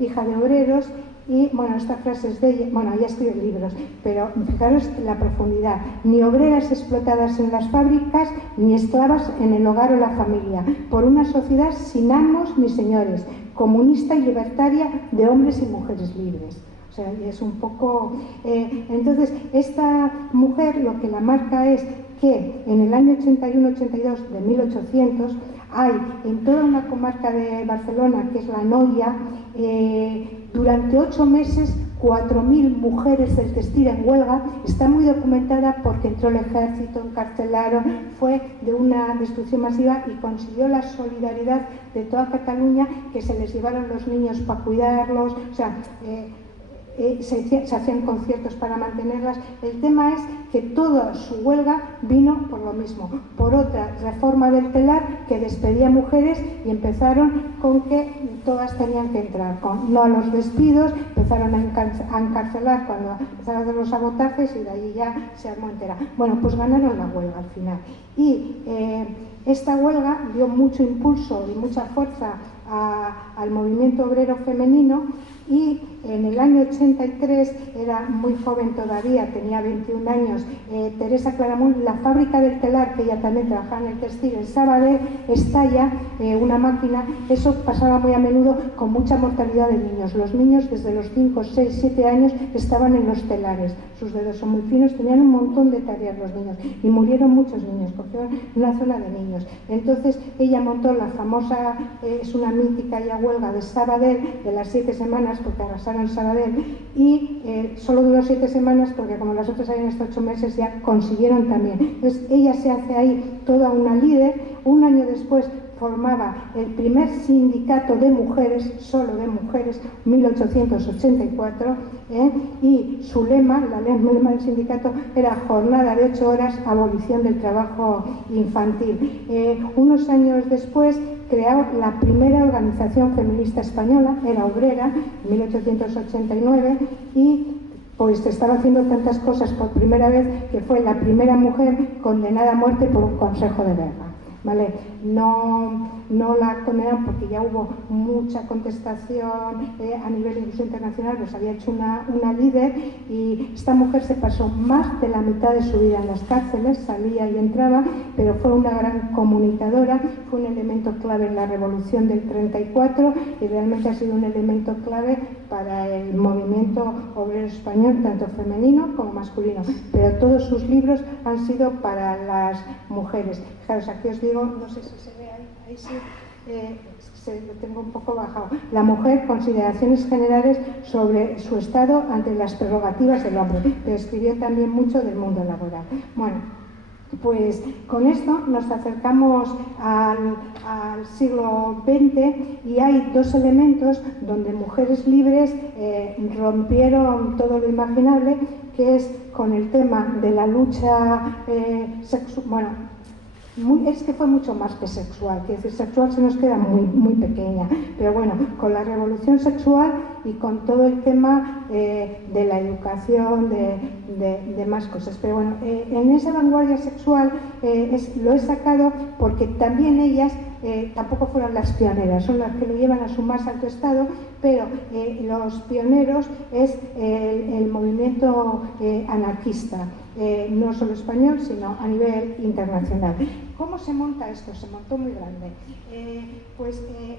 hija de obreros. Y bueno, esta frase es de ella, bueno, ella escribe libros, pero fijaros la profundidad: ni obreras explotadas en las fábricas, ni esclavas en el hogar o la familia, por una sociedad sin amos ni señores, comunista y libertaria de hombres y mujeres libres. O sea, es un poco... entonces, esta mujer lo que la marca es que en el año 81-82 de 1800 hay en toda una comarca de Barcelona, que es la Noia, durante 8 meses 4.000 mujeres del textil en huelga. Está muy documentada porque entró el ejército, encarcelaron, fue de una destrucción masiva, y consiguió la solidaridad de toda Cataluña, que se les llevaron los niños para cuidarlos, o sea, se hacían conciertos para mantenerlas. El tema es que toda su huelga vino por lo mismo, por otra reforma del telar que despedía mujeres, y empezaron con que todas tenían que entrar, no a los despidos, empezaron a encarcelar cuando empezaron a hacer los sabotajes, y de allí ya se armó entera. Bueno, pues ganaron la huelga al final, y esta huelga dio mucho impulso y mucha fuerza al movimiento obrero femenino, Y en el año 83, era muy joven todavía, tenía 21 años, Teresa Claramunt, la fábrica del telar, que ella también trabajaba en el textil, en Sabadell, estalla una máquina. Eso pasaba muy a menudo, con mucha mortalidad de niños. Los niños desde los 5, 6, 7 años estaban en los telares. Sus dedos son muy finos, tenían un montón de tareas los niños y murieron muchos niños, cogieron una zona de niños. Entonces ella montó la famosa, es una mítica ya huelga de Sabadell, de las 7 semanas, porque arrasaron Sabadell, y solo duró 7 semanas porque como las otras habían estado 8 meses ya consiguieron también. Entonces ella se hace ahí toda una líder. Un año después formaba el primer sindicato de mujeres, solo de mujeres, 1884, y su lema, el lema del sindicato, era jornada de 8 horas, abolición del trabajo infantil. Unos años después creó la primera organización feminista española, era obrera, en 1889, y pues estaba haciendo tantas cosas por primera vez que fue la primera mujer condenada a muerte por un consejo de guerra. ¿Vale? No la condenaron porque ya hubo mucha contestación a nivel incluso internacional, pues había hecho una líder, y esta mujer se pasó más de la mitad de su vida en las cárceles, salía y entraba, pero fue una gran comunicadora, fue un elemento clave en la revolución del 34 y realmente ha sido un elemento clave para el movimiento obrero español, tanto femenino como masculino, pero todos sus libros han sido para las mujeres. Fijaros, aquí os digo, no sé si se ve ahí sí, lo tengo un poco bajado. La mujer, consideraciones generales sobre su estado ante las prerrogativas del hombre, pero escribió también mucho del mundo laboral. Bueno, pues con esto nos acercamos al siglo XX y hay dos elementos donde mujeres libres rompieron todo lo imaginable, que es con el tema de la lucha sexual. Es que fue mucho más que sexual, que decir, sexual se nos queda muy pequeña, pero bueno, con la revolución sexual y con todo el tema de la educación, de más cosas. Pero bueno, en esa vanguardia sexual lo he sacado porque también ellas tampoco fueron las pioneras, son las que lo llevan a su más alto estado, pero los pioneros es el movimiento anarquista. No solo español, sino a nivel internacional. ¿Cómo se monta esto? Se montó muy grande.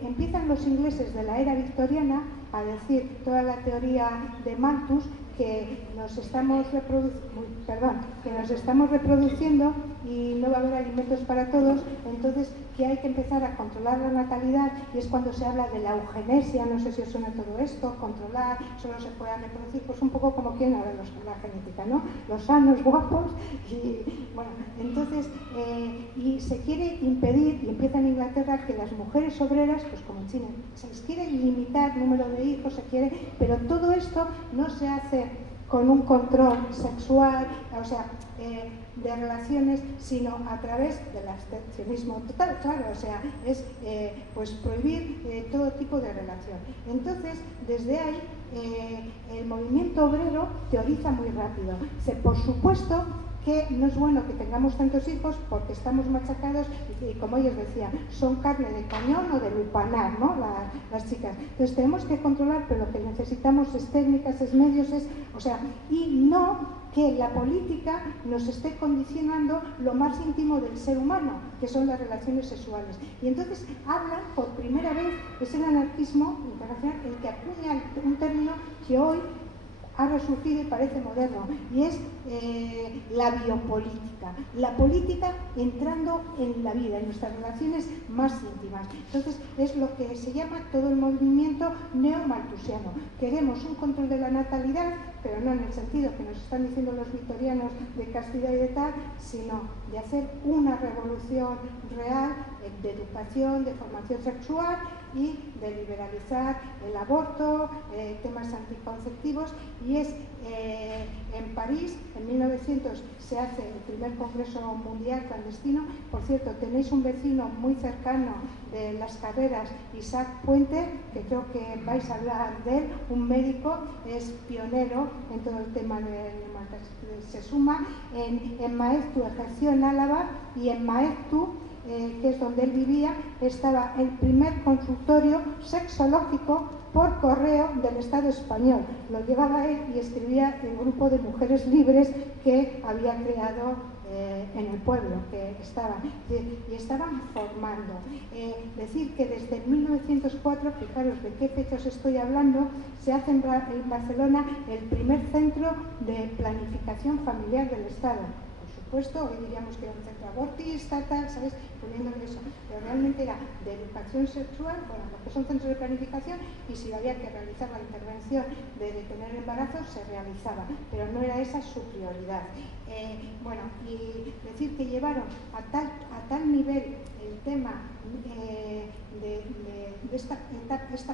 Empiezan los ingleses de la era victoriana a decir toda la teoría de Malthus, que nos estamos reproduciendo y no va a haber alimentos para todos, entonces que hay que empezar a controlar la natalidad, y es cuando se habla de la eugenesia. No sé si os suena todo esto, controlar, solo se puedan reproducir, pues un poco como quieren ahora la genética, ¿no? Los sanos, guapos, y bueno, entonces, y se quiere impedir, y empieza en Inglaterra, que las mujeres obreras, pues como en China, se les quiere limitar el número de hijos, pero todo esto no se hace con un control sexual, o sea, de relaciones, sino a través del abstencionismo total, claro, o sea, es pues prohibir todo tipo de relación. Entonces, desde ahí, el movimiento obrero teoriza muy rápido. Por supuesto que no es bueno que tengamos tantos hijos porque estamos machacados y como ellos decían, son carne de cañón o de lupanar, ¿no? Las chicas. Entonces tenemos que controlar, pero lo que necesitamos es técnicas, es medios, y no que la política nos esté condicionando lo más íntimo del ser humano, que son las relaciones sexuales. Y entonces hablan, por primera vez, es el anarquismo internacional el que acuña un término que hoy ha resurgido y parece moderno, y es la biopolítica, la política entrando en la vida, en nuestras relaciones más íntimas. Entonces es lo que se llama todo el movimiento neomalthusiano. Queremos un control de la natalidad, pero no en el sentido que nos están diciendo los victorianos de castidad y de tal, sino de hacer una revolución real de educación, de formación sexual y de liberalizar el aborto, temas anticonceptivos. Y es en París, en 1900, se hace el primer Congreso Mundial Clandestino. Por cierto, tenéis un vecino muy cercano de las carreras, Isaac Puente, que creo que vais a hablar de él, un médico, es pionero en todo el tema se suma. En Maeztu ejerció en Álava, y en Maeztu, que es donde él vivía, estaba el primer consultorio sexológico por correo del Estado español. Lo llevaba él y escribía el grupo de mujeres libres que había creado en el pueblo que estaban, y estaban formando. Decir que desde 1904, fijaros de qué fechas estoy hablando, se hace en Barcelona el primer centro de planificación familiar del Estado. Por supuesto, hoy diríamos que era un centro abortista, tal, ¿sabes? Poniéndole eso, pero realmente era de educación sexual, bueno, lo que son centros de planificación, y si había que realizar la intervención de detener el embarazo, se realizaba, pero no era esa su prioridad. Bueno, y decir que llevaron a tal nivel el tema de esta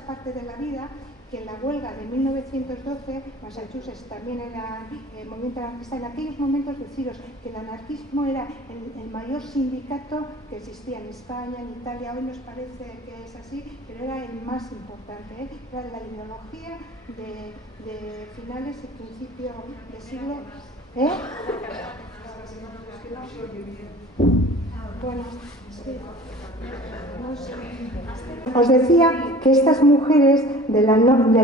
parte de la vida, que en la huelga de 1912, Massachusetts también era movimiento anarquista. En aquellos momentos, deciros que el anarquismo era el mayor sindicato que existía en España, en Italia. Hoy nos parece que es así, pero era el más importante, era la ideología de finales y principio del siglo. Bueno, sí. Os decía que estas mujeres, de la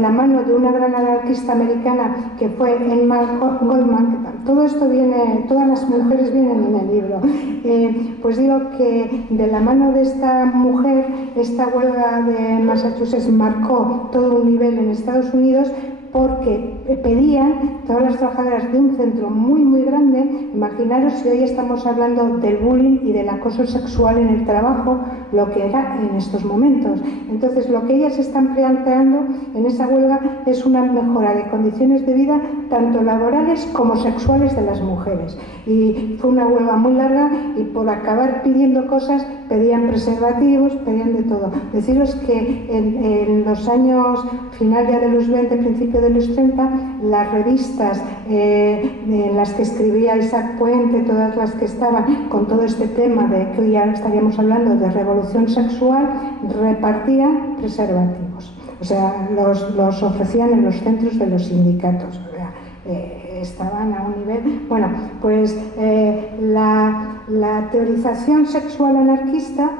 mano de una gran anarquista americana que fue Emma Goldman, todo esto viene, todas las mujeres vienen en el libro, pues digo que de la mano de esta mujer, esta huelga de Massachusetts marcó todo un nivel en Estados Unidos, porque pedían, todas las trabajadoras de un centro muy muy grande, imaginaros si hoy estamos hablando del bullying y del acoso sexual en el trabajo, lo que era en estos momentos. Entonces lo que ellas están planteando en esa huelga es una mejora de condiciones de vida, tanto laborales como sexuales de las mujeres. Y fue una huelga muy larga y por acabar pidiendo cosas, pedían preservativos, pedían de todo. Deciros que en los años final ya de los 20, principio de los 30, las revistas en las que escribía Isaac Puente, todas las que estaban con todo este tema de que hoy ya estaríamos hablando de revolución sexual, repartían preservativos. O sea, los ofrecían en los centros de los sindicatos. Estaban a un nivel. Bueno, pues la teorización sexual anarquista,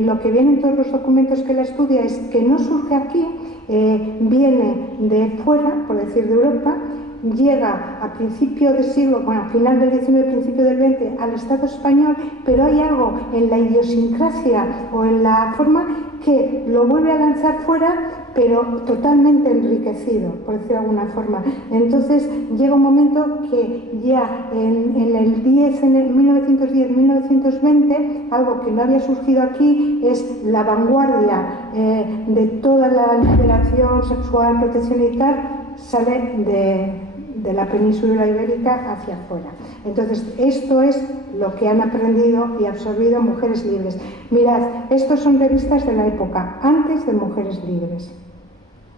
lo que viene en todos los documentos que la estudia es que no surge aquí, viene de fuera, por decir de Europa, llega a principio del siglo, bueno, final del XIX, principio del XX, al Estado español, pero hay algo en la idiosincrasia o en la forma que lo vuelve a lanzar fuera, pero totalmente enriquecido, por decirlo de alguna forma. Entonces llega un momento que ya en el 1910-1920, algo que no había surgido aquí es la vanguardia de toda la liberación sexual, protección y tal, sale de la península ibérica hacia afuera. Entonces, esto es lo que han aprendido y absorbido Mujeres Libres. Mirad, estos son revistas de la época antes de Mujeres Libres.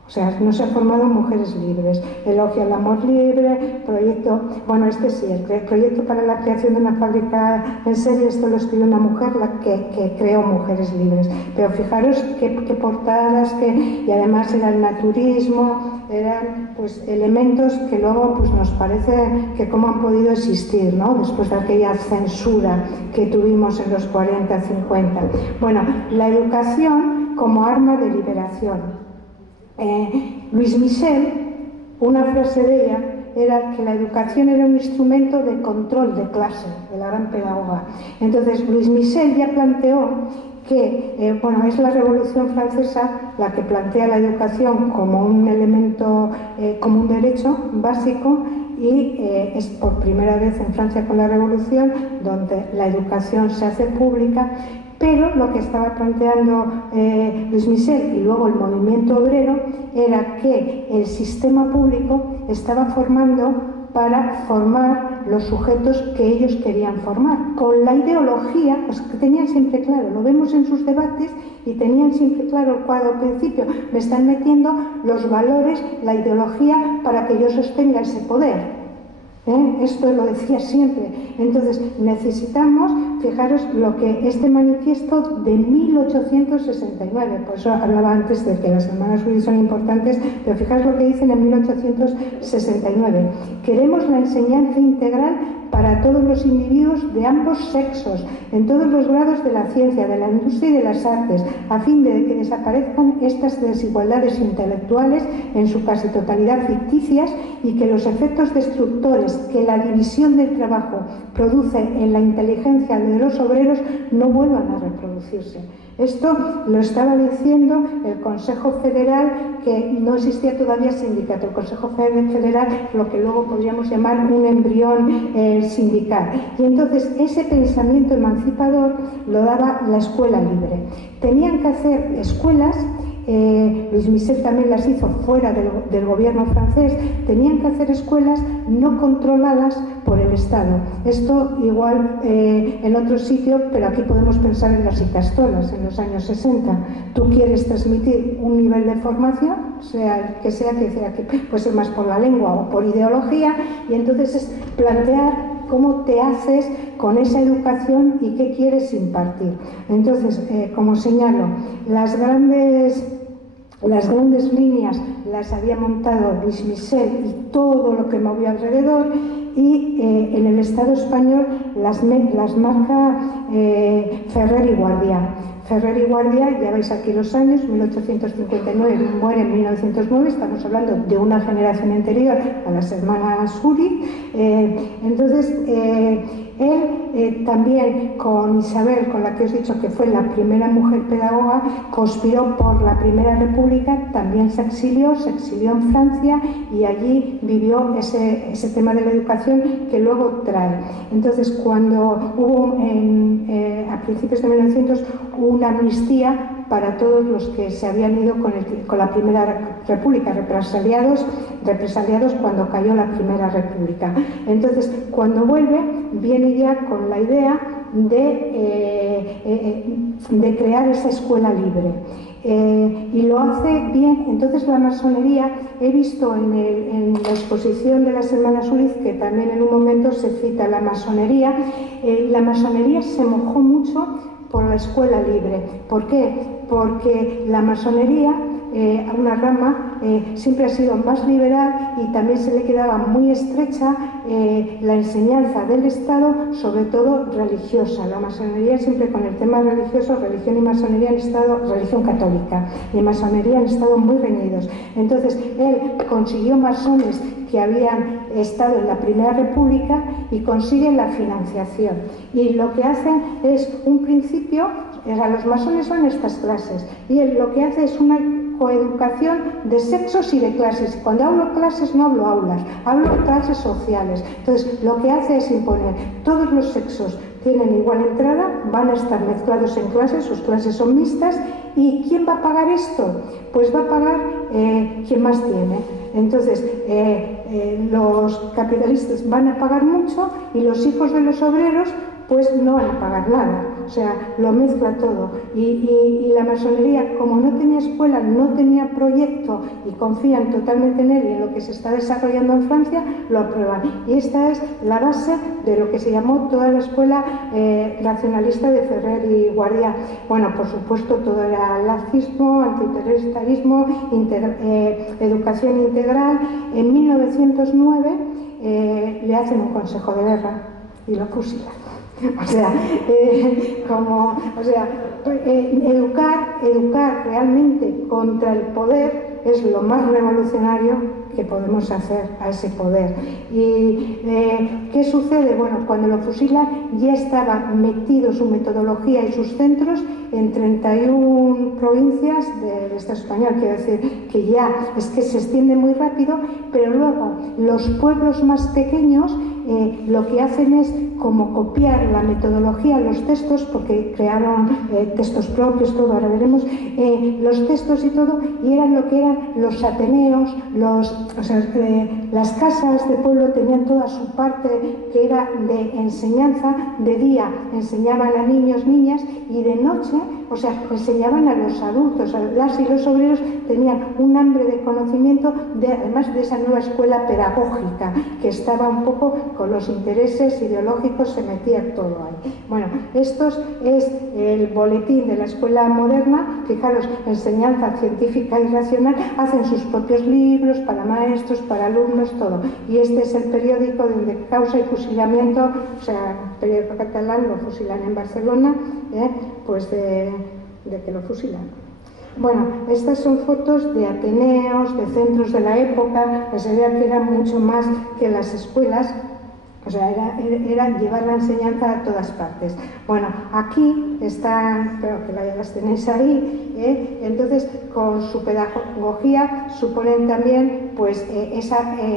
O sea, no se han formado Mujeres Libres. Elogio al amor libre, proyecto, bueno, este sí, el proyecto para la creación de una fábrica en serie, esto lo escribió una mujer, la que creó Mujeres Libres. Pero fijaros qué portadas, y además era el naturismo, eran pues elementos que luego pues nos parece que cómo han podido existir, ¿no? Después de aquella censura que tuvimos en los 40, 50. Bueno, la educación como arma de liberación. Louise Michel, una frase de ella era que la educación era un instrumento de control de clase, de la gran pedagoga. Entonces, Louise Michel ya planteó que, bueno, es la Revolución Francesa la que plantea la educación como un elemento, como un derecho básico, y es por primera vez en Francia con la Revolución donde la educación se hace pública. Pero lo que estaba planteando Louise Michel y luego el movimiento obrero era que el sistema público estaba formando para formar los sujetos que ellos querían formar, con la ideología, pues, que tenían siempre claro, lo vemos en sus debates, y tenían siempre claro el cuadro al principio, me están metiendo los valores, la ideología para que yo sostenga ese poder. Esto lo decía siempre. Entonces necesitamos, fijaros lo que este manifiesto de 1869, por eso hablaba antes de que las hermanas Willis son importantes, pero fijaros lo que dicen en 1869: queremos la enseñanza integral para todos los individuos de ambos sexos, en todos los grados de la ciencia, de la industria y de las artes, a fin de que desaparezcan estas desigualdades intelectuales, en su casi totalidad ficticias, y que los efectos destructores que la división del trabajo produce en la inteligencia de los obreros no vuelvan a reproducirse. Esto lo estaba diciendo el Consejo Federal, que no existía todavía sindicato, el Consejo Federal, lo que luego podríamos llamar un embrión sindical. Y entonces ese pensamiento emancipador lo daba la escuela libre. Tenían que hacer escuelas, Luis Michel también las hizo fuera del gobierno francés, tenían que hacer escuelas no controladas por el Estado. Esto igual en otro sitio, pero aquí podemos pensar en las Ikastolas, en los años 60. Tú quieres transmitir un nivel de formación, sea que puede ser más por la lengua o por ideología, y entonces es plantear cómo te haces con esa educación y qué quieres impartir. Entonces, como señalo, las grandes líneas las había montado Luis Michel y todo lo que movía alrededor, y en el Estado español las marca Ferrer y Guardia. Ferrer y Guardia, ya veis aquí los años, 1859, muere en 1909, estamos hablando de una generación anterior a las hermanas Uri. Entonces, él también con Isabel, con la que os he dicho que fue la primera mujer pedagoga, conspiró por la Primera República, también se exilió en Francia y allí vivió ese tema de la educación que luego trae. Entonces, cuando hubo a principios de 1900 una amnistía para todos los que se habían ido con la Primera República, represaliados cuando cayó la Primera República. Entonces, cuando vuelve, viene ya con la idea de crear esa escuela libre. Y lo hace bien. Entonces la masonería, he visto en la exposición de las hermanas Uriz, que también en un momento se cita la masonería se mojó mucho por la escuela libre. ¿Por qué? Porque la masonería, una rama, siempre ha sido más liberal y también se le quedaba muy estrecha la enseñanza del Estado, sobre todo religiosa. La masonería siempre con el tema religioso, religión y masonería han estado, religión católica y masonería han estado muy reñidos. Entonces él consiguió masones que habían estado en la Primera República y consigue la financiación. Y lo que hacen es un principio, los masones son estas clases, y él lo que hace es una coeducación de sexos y de clases. Cuando hablo clases no hablo aulas, hablo clases sociales. Entonces lo que hace es imponer todos los sexos tienen igual entrada, van a estar mezclados en clases, sus clases son mixtas. ¿Y quién va a pagar esto? Pues va a pagar quien más tiene. Entonces los capitalistas van a pagar mucho y los hijos de los obreros pues no van a pagar nada. O sea, lo mezcla todo. Y la masonería, como no tenía escuela, no tenía proyecto y confían totalmente en él y en lo que se está desarrollando en Francia, lo aprueban. Y esta es la base de lo que se llamó toda la escuela racionalista de Ferrer y Guardia. Bueno, por supuesto, todo era lacismo, antiterrorismo, educación integral. En 1909 le hacen un consejo de guerra y lo fusilan. Educar realmente contra el poder es lo más revolucionario que podemos hacer a ese poder. ¿Y qué sucede? Bueno, cuando lo fusilan ya estaba metido su metodología y sus centros en 31 provincias del Estado español. Quiero decir que ya es que se extiende muy rápido, pero luego los pueblos más pequeños lo que hacen es como copiar la metodología, los textos, porque crearon textos propios, todo, ahora veremos, los textos y todo, y eran lo que eran los ateneos, las casas de pueblo tenían toda su parte que era de enseñanza. De día enseñaban a niños, niñas, y de noche o sea, enseñaban a los adultos, las y los obreros tenían un hambre de conocimiento, además de esa nueva escuela pedagógica, que estaba un poco con los intereses ideológicos, se metía todo ahí. Bueno, esto es el boletín de la escuela moderna, fijaros, enseñanza científica y racional, hacen sus propios libros para maestros, para alumnos, todo. Y este es el periódico donde causa y fusilamiento, o sea, el periódico catalán lo fusilan en Barcelona, pues de que lo fusilan. Bueno, estas son fotos de ateneos, de centros de la época, pues se veía que eran mucho más que las escuelas. O sea, era llevar la enseñanza a todas partes. Bueno, aquí están, creo que ya las tenéis ahí, entonces con su pedagogía suponen también pues ese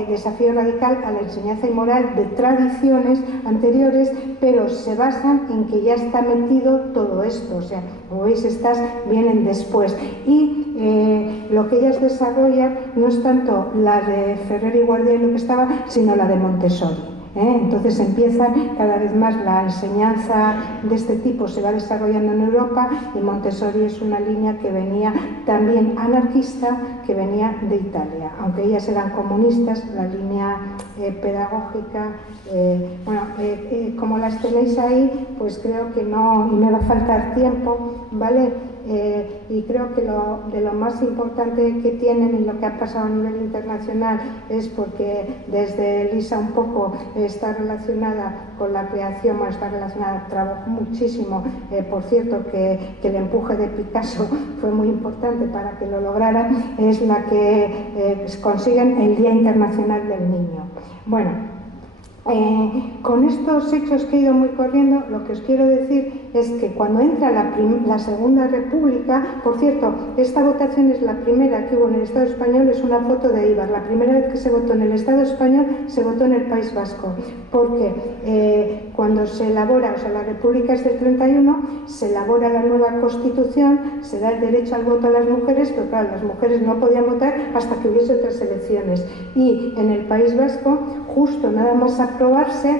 desafío radical a la enseñanza y moral de tradiciones anteriores, pero se basan en que ya está metido todo esto. O sea, como veis, estas vienen después. Y lo que ellas desarrollan no es tanto la de Ferrer y Guardia y lo que estaba, sino la de Montessori. Entonces empiezan cada vez más la enseñanza de este tipo, se va desarrollando en Europa, y Montessori es una línea que venía también anarquista, que venía de Italia, aunque ellas eran comunistas. La línea pedagógica, como las tenéis ahí, pues creo que no, y me va a faltar tiempo, ¿vale? Y creo que de lo más importante que tienen y lo que ha pasado a nivel internacional es porque desde Elisa un poco está relacionada con la creación, está relacionada, trabajó muchísimo, por cierto que el empuje de Picasso fue muy importante para que lo lograran, es la que consiguen el Día Internacional del Niño. Bueno, con estos hechos que he ido muy corriendo, lo que os quiero decir es que cuando entra la Segunda República, por cierto, esta votación es la primera que hubo en el Estado español, es una foto de Eibar, la primera vez que se votó en el Estado español se votó en el País Vasco, porque cuando se elabora, o sea, la República es del 31, se elabora la nueva Constitución, se da el derecho al voto a las mujeres, pero claro, las mujeres no podían votar hasta que hubiese otras elecciones, y en el País Vasco, justo nada más aprobarse,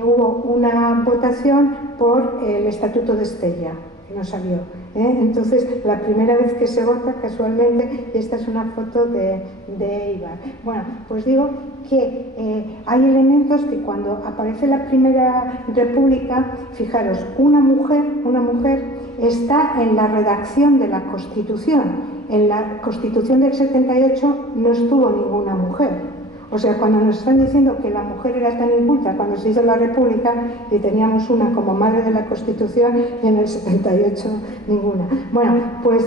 hubo una votación por el Estatuto de Estella, que no salió. Entonces, la primera vez que se vota, casualmente, esta es una foto de Eibar. Bueno, pues digo que hay elementos que cuando aparece la Primera República, fijaros, una mujer está en la redacción de la Constitución. En la Constitución del 78 no estuvo ninguna mujer. O sea, cuando nos están diciendo que la mujer era tan inculta cuando se hizo la República, y teníamos una como madre de la Constitución, y en el 78 ninguna. Bueno, pues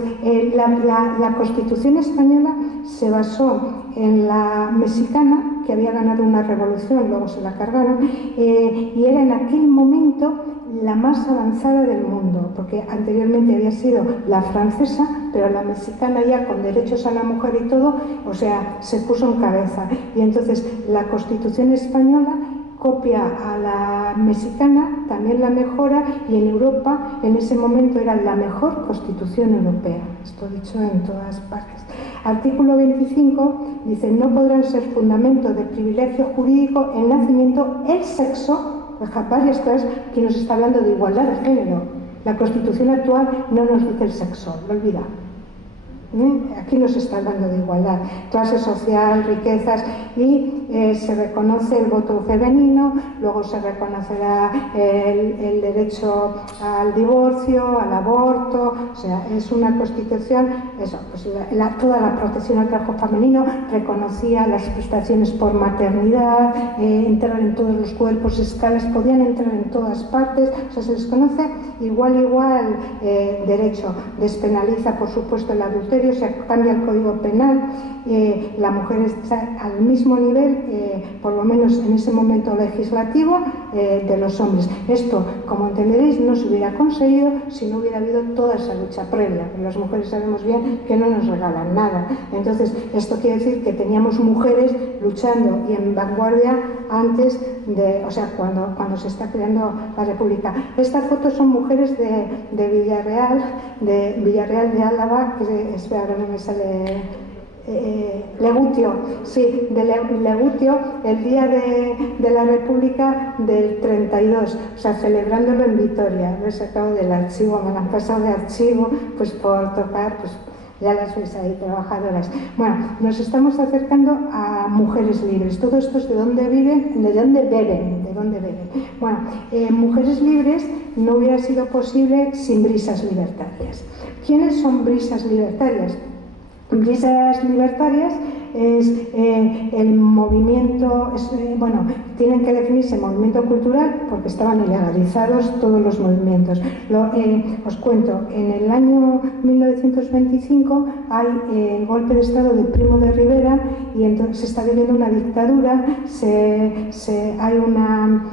la Constitución española se basó en la mexicana, que había ganado una revolución, luego se la cargaron, y era en aquel momento la más avanzada del mundo, porque anteriormente había sido la francesa, pero la mexicana ya con derechos a la mujer y todo, o sea, se puso en cabeza. Y entonces la Constitución española copia a la mexicana, también la mejora, y en Europa en ese momento era la mejor Constitución europea. Esto dicho en todas partes. Artículo 25 dice: no podrán ser fundamento de privilegio jurídico el nacimiento, el sexo. Varias cosas que nos está hablando de igualdad de género. La Constitución actual no nos dice el sexo, lo olvida. Aquí nos está hablando de igualdad, clase social, riquezas, y se reconoce el voto femenino, luego se reconocerá el derecho al divorcio, al aborto. O sea, es una Constitución, eso, pues toda la protección al trabajo femenino, reconocía las prestaciones por maternidad, entrar en todos los cuerpos, escalas, podían entrar en todas partes. O sea, se les conoce igual derecho. Despenaliza, por supuesto, el adulterio, se cambia el Código Penal, la mujer está al mismo nivel, por lo menos en ese momento legislativo, de los hombres. Esto, como entenderéis, no se hubiera conseguido si no hubiera habido toda esa lucha previa. Las mujeres sabemos bien que no nos regalan nada. Entonces, esto quiere decir que teníamos mujeres luchando y en vanguardia antes de, o sea, cuando se está creando la República. Estas fotos son mujeres de Villarreal de Álava, que espera, ahora no me sale Legutio, sí, de Legutio, el día de la República del 32, o sea, celebrándolo en Vitoria. Lo he sacado del archivo, me lo han pasado de archivo, pues por tocar, pues ya las veis ahí, trabajadoras. Bueno, nos estamos acercando a mujeres libres. Todo esto es de dónde viven, de dónde beben, Bueno, mujeres libres no hubiera sido posible sin Brisas Libertarias. ¿Quiénes son Brisas Libertarias? Brisas Libertarias es el movimiento, tienen que definirse movimiento cultural porque estaban ilegalizados todos los movimientos. Os cuento, en el año 1925 hay el golpe de Estado de Primo de Rivera y entonces se está viviendo una dictadura, hay una...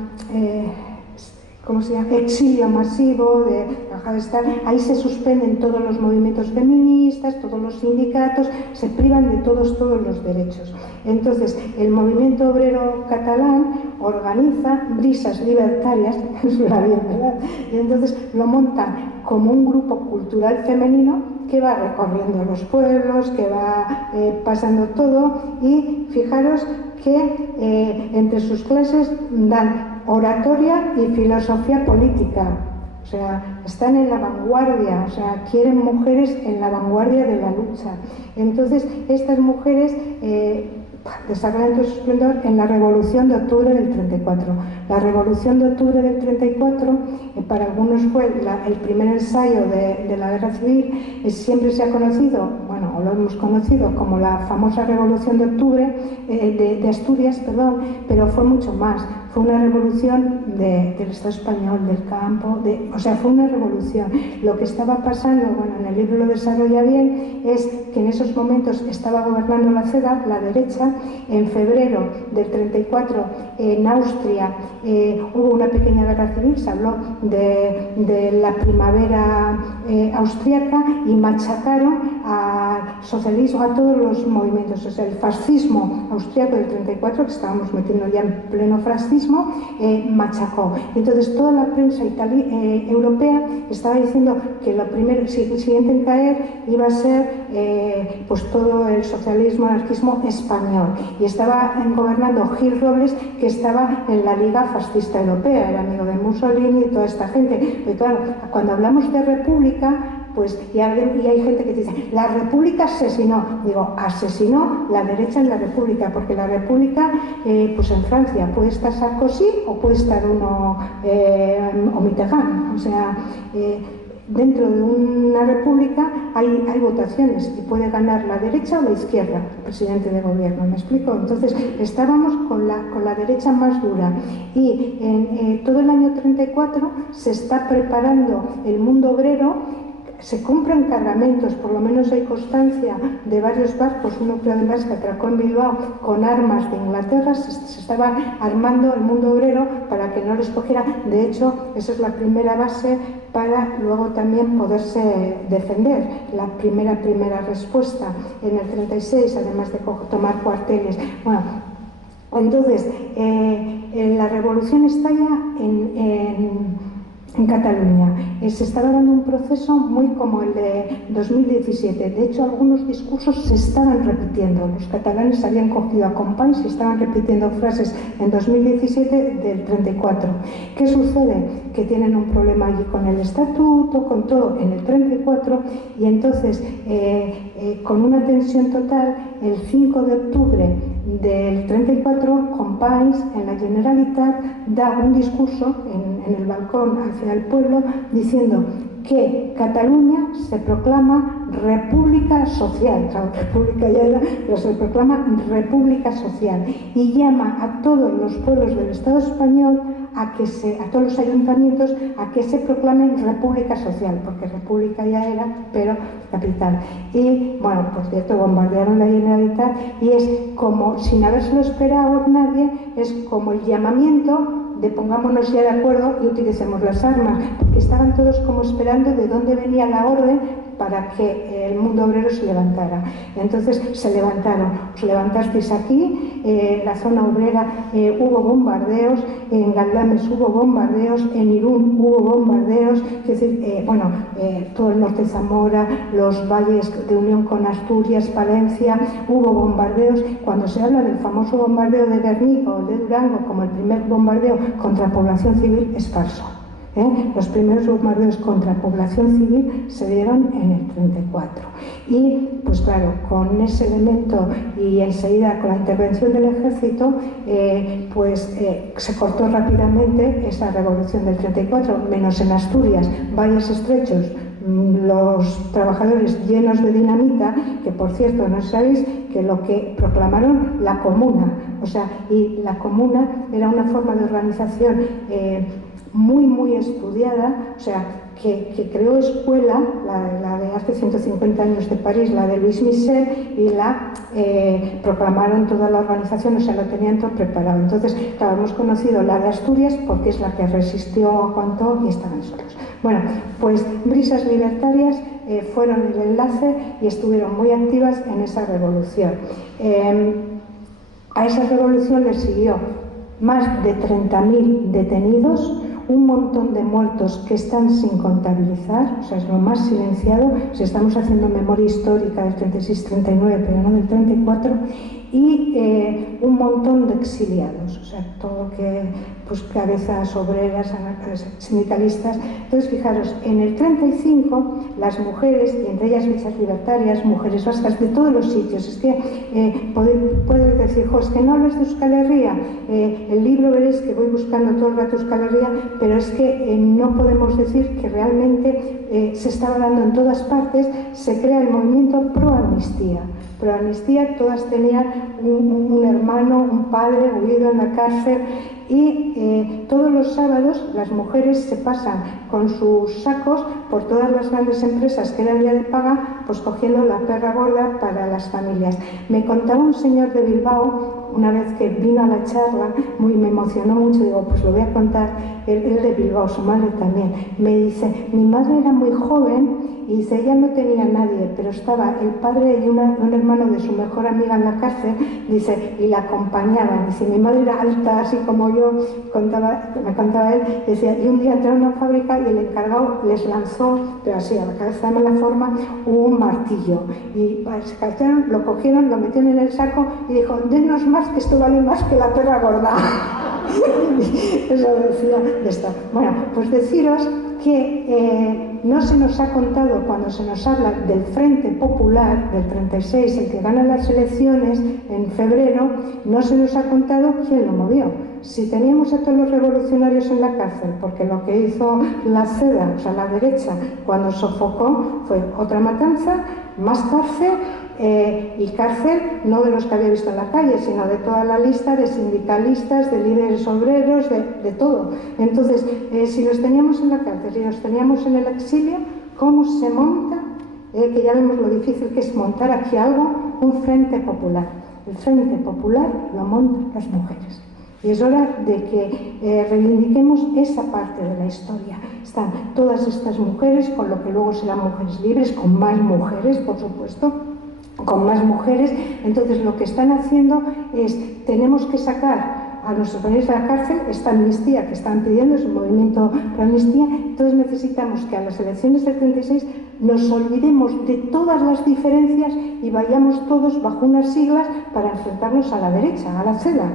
¿cómo se llama? Exilio masivo de Afganistán. Ahí se suspenden todos los movimientos feministas, todos los sindicatos, se privan de todos los derechos. Entonces, el movimiento obrero catalán organiza Brisas Libertarias, es la bien, ¿verdad? Y entonces lo montan como un grupo cultural femenino que va recorriendo los pueblos, que va pasando todo, y fijaros que entre sus clases dan oratoria y filosofía política, o sea, están en la vanguardia, o sea, quieren mujeres en la vanguardia de la lucha. Entonces, estas mujeres desarrollan todo su esplendor en la Revolución de Octubre del 34. La Revolución de Octubre del 34, para algunos fue el primer ensayo de la Guerra Civil, siempre se ha conocido, o lo hemos conocido como la famosa Revolución de Octubre, de Asturias, pero fue mucho más. Fue una revolución del Estado español, del campo, fue una revolución. Lo que estaba pasando, en el libro lo desarrolla bien, es que en esos momentos estaba gobernando la CEDA, la derecha. En febrero del 34, en Austria, hubo una pequeña guerra civil, se habló de la primavera austriaca, y machacaron al socialismo, a todos los movimientos. O sea, el fascismo austriaco del 34, que estábamos metiendo ya en pleno fascismo, machacó. Entonces toda la prensa europea estaba diciendo que lo primero, el siguiente en caer iba a ser todo el socialismo, anarquismo español, y estaba gobernando Gil Robles, que estaba en la Liga Fascista Europea, era amigo de Mussolini y toda esta gente. Pero claro, cuando hablamos de república, y hay gente que dice, la república asesinó. Digo, asesinó la derecha en la república, porque la república, en Francia puede estar Sarkozy o puede estar uno o Mitterrand. O sea, dentro de una república hay votaciones y puede ganar la derecha o la izquierda, el presidente de gobierno, ¿me explico? Entonces estábamos con la derecha más dura, y en todo el año 34 se está preparando el mundo obrero. Se compran cargamentos, por lo menos hay constancia de varios barcos, uno creo además que atracó en Bilbao con armas de Inglaterra. Se estaba armando el mundo obrero para que no les cogiera. De hecho, esa es la primera base para luego también poderse defender. La primera respuesta en el 36, además de tomar cuarteles. Bueno, entonces, la revolución estalla en Cataluña. Se estaba dando un proceso muy como el de 2017. De hecho, algunos discursos se estaban repitiendo. Los catalanes habían cogido a Companys y estaban repitiendo frases en 2017 del 34. ¿Qué sucede? Que tienen un problema allí con el estatuto, con todo, en el 34, y entonces, con una tensión total, el 5 de octubre del 34, Companys, en la Generalitat, da un discurso en el balcón hacia el pueblo diciendo que Cataluña se proclama república social. Claro, república ya era, pero se proclama república social, y llama a todos los pueblos del Estado español a todos los ayuntamientos a que se proclamen república social, porque república ya era, pero capital. Y bueno, por cierto, bombardearon la Generalitat, y es como, sin habérselo esperado nadie, es como el llamamiento de pongámonos ya de acuerdo y utilicemos las armas, porque estaban todos como esperando de dónde venía la orden para que el mundo obrero se levantara. Entonces se levantaron, os levantasteis aquí, en la zona obrera hubo bombardeos, en Galdames hubo bombardeos, en Irún hubo bombardeos, es decir, todo el norte de Zamora, los valles de unión con Asturias, Palencia, hubo bombardeos. Cuando se habla del famoso bombardeo de Guernica o de Durango como el primer bombardeo contra población civil, es falso. Los primeros bombardeos contra población civil se dieron en el 34 y pues claro, con ese elemento y enseguida con la intervención del ejército se cortó rápidamente esa revolución del 34, menos en Asturias, valles estrechos, los trabajadores llenos de dinamita, que por cierto no sabéis que lo que proclamaron la comuna, y la comuna era una forma de organización muy estudiada, que creó escuela, la de hace 150 años de París, la de Louis Michel, y la proclamaron toda la organización, lo tenían todo preparado. Entonces, claro, hemos conocido la de Asturias porque es la que resistió, aguantó y estaban solos. Bueno, pues Brisas Libertarias fueron el enlace y estuvieron muy activas en esa revolución. A esa revolución le siguió más de 30.000 detenidos, un montón de muertos que están sin contabilizar, es lo más silenciado, si estamos haciendo memoria histórica del 36-39, pero no del 34, y un montón de exiliados, todo que, cabezas obreras, sindicalistas. Entonces, fijaros, en el 35, las mujeres, y entre ellas Brisas Libertarias, mujeres vascas de todos los sitios, es que podéis decir, es que no hablas de Euskal Herria, el libro veréis que voy buscando todo el rato Euskal Herria, pero es que no podemos decir que realmente se estaba dando en todas partes. Se crea el movimiento pro amnistía. Pro amnistía, todas tenían un hermano, un padre huido en la cárcel, y todos los sábados las mujeres se pasan con sus sacos por todas las grandes empresas que era el día de paga, pues cogiendo la perra gorda para las familias. Me contaba un señor de Bilbao, una vez que vino a la charla, me emocionó mucho, digo, pues lo voy a contar, él de Bilbao, su madre también. Me dice, mi madre era muy joven y dice, ella no tenía nadie, pero estaba el padre y un hermano de su mejor amiga en la cárcel, dice, y la acompañaban. Dice, mi madre era alta, así como yo, me contaba él, decía, y un día entraron a una fábrica y el encargado les lanzó, pero así, a la cabeza de mala forma, un martillo. Y se cacharon, lo cogieron, lo metieron en el saco y dijo, denos más, que esto vale más que la perra gorda. Eso decía de esto. Bueno, pues deciros que no se nos ha contado, cuando se nos habla del Frente Popular del 36, el que gana las elecciones en febrero, no se nos ha contado quién lo movió. Si teníamos a todos los revolucionarios en la cárcel, porque lo que hizo la CEDA, la derecha, cuando sofocó, fue otra matanza, más cárcel, y cárcel no de los que había visto en la calle, sino de toda la lista de sindicalistas, de líderes obreros, de todo. Entonces, si los teníamos en la cárcel y los teníamos en el exilio, ¿cómo se monta? Que ya vemos lo difícil que es montar aquí algo, un Frente Popular. El Frente Popular lo montan las mujeres. Y es hora de que reivindiquemos esa parte de la historia. Están todas estas mujeres, con lo que luego serán mujeres libres, con más mujeres, por supuesto, con más mujeres. Entonces lo que están haciendo es, tenemos que sacar a nuestros compañeros de la cárcel, esta amnistía que están pidiendo, es un movimiento pro amnistía. Entonces necesitamos que a las elecciones del 36 nos olvidemos de todas las diferencias y vayamos todos bajo unas siglas para enfrentarnos a la derecha, a la CEDA.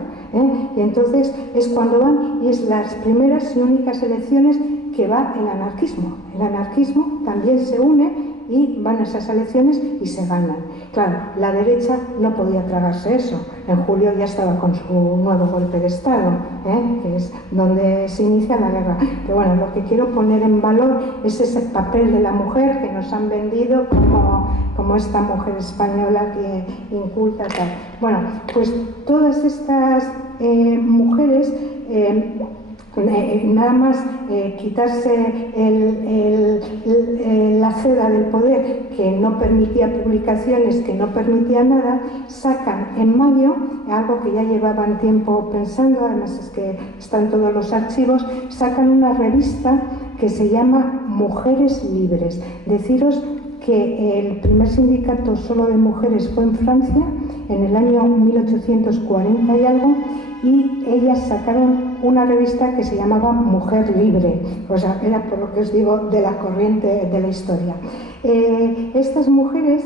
Y entonces es cuando van, y es las primeras y únicas elecciones que va el anarquismo. El anarquismo también se une y van a esas elecciones y se ganan. Claro, la derecha no podía tragarse eso. En julio ya estaba con su nuevo golpe de Estado, que es donde se inicia la guerra. Pero bueno, lo que quiero poner en valor es ese papel de la mujer que nos han vendido como esta mujer española que inculta tal. Bueno, pues todas estas mujeres, nada más quitarse la ceda del poder, que no permitía publicaciones, que no permitía nada, sacan en mayo, algo que ya llevaban tiempo pensando, además es que están todos los archivos, sacan una revista que se llama Mujeres Libres. Deciros que el primer sindicato solo de mujeres fue en Francia, en el año 1840 y algo, y ellas sacaron una revista que se llamaba Mujer Libre, o sea, era por lo que os digo de la corriente de la historia. Estas mujeres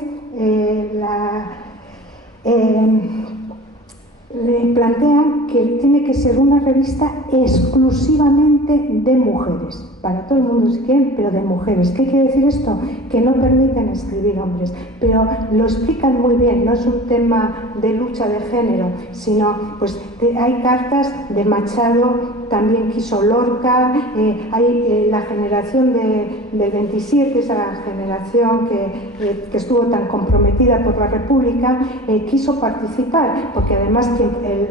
le plantean que tiene que ser una revista exclusivamente de mujeres, para todo el mundo si quieren, pero de mujeres. ¿Qué quiere decir esto? Que no permiten escribir hombres, pero lo explican muy bien, no es un tema de lucha de género, sino pues hay cartas de Machado, también quiso Lorca, hay la generación del 27, esa generación que estuvo tan comprometida por la República, quiso participar, porque además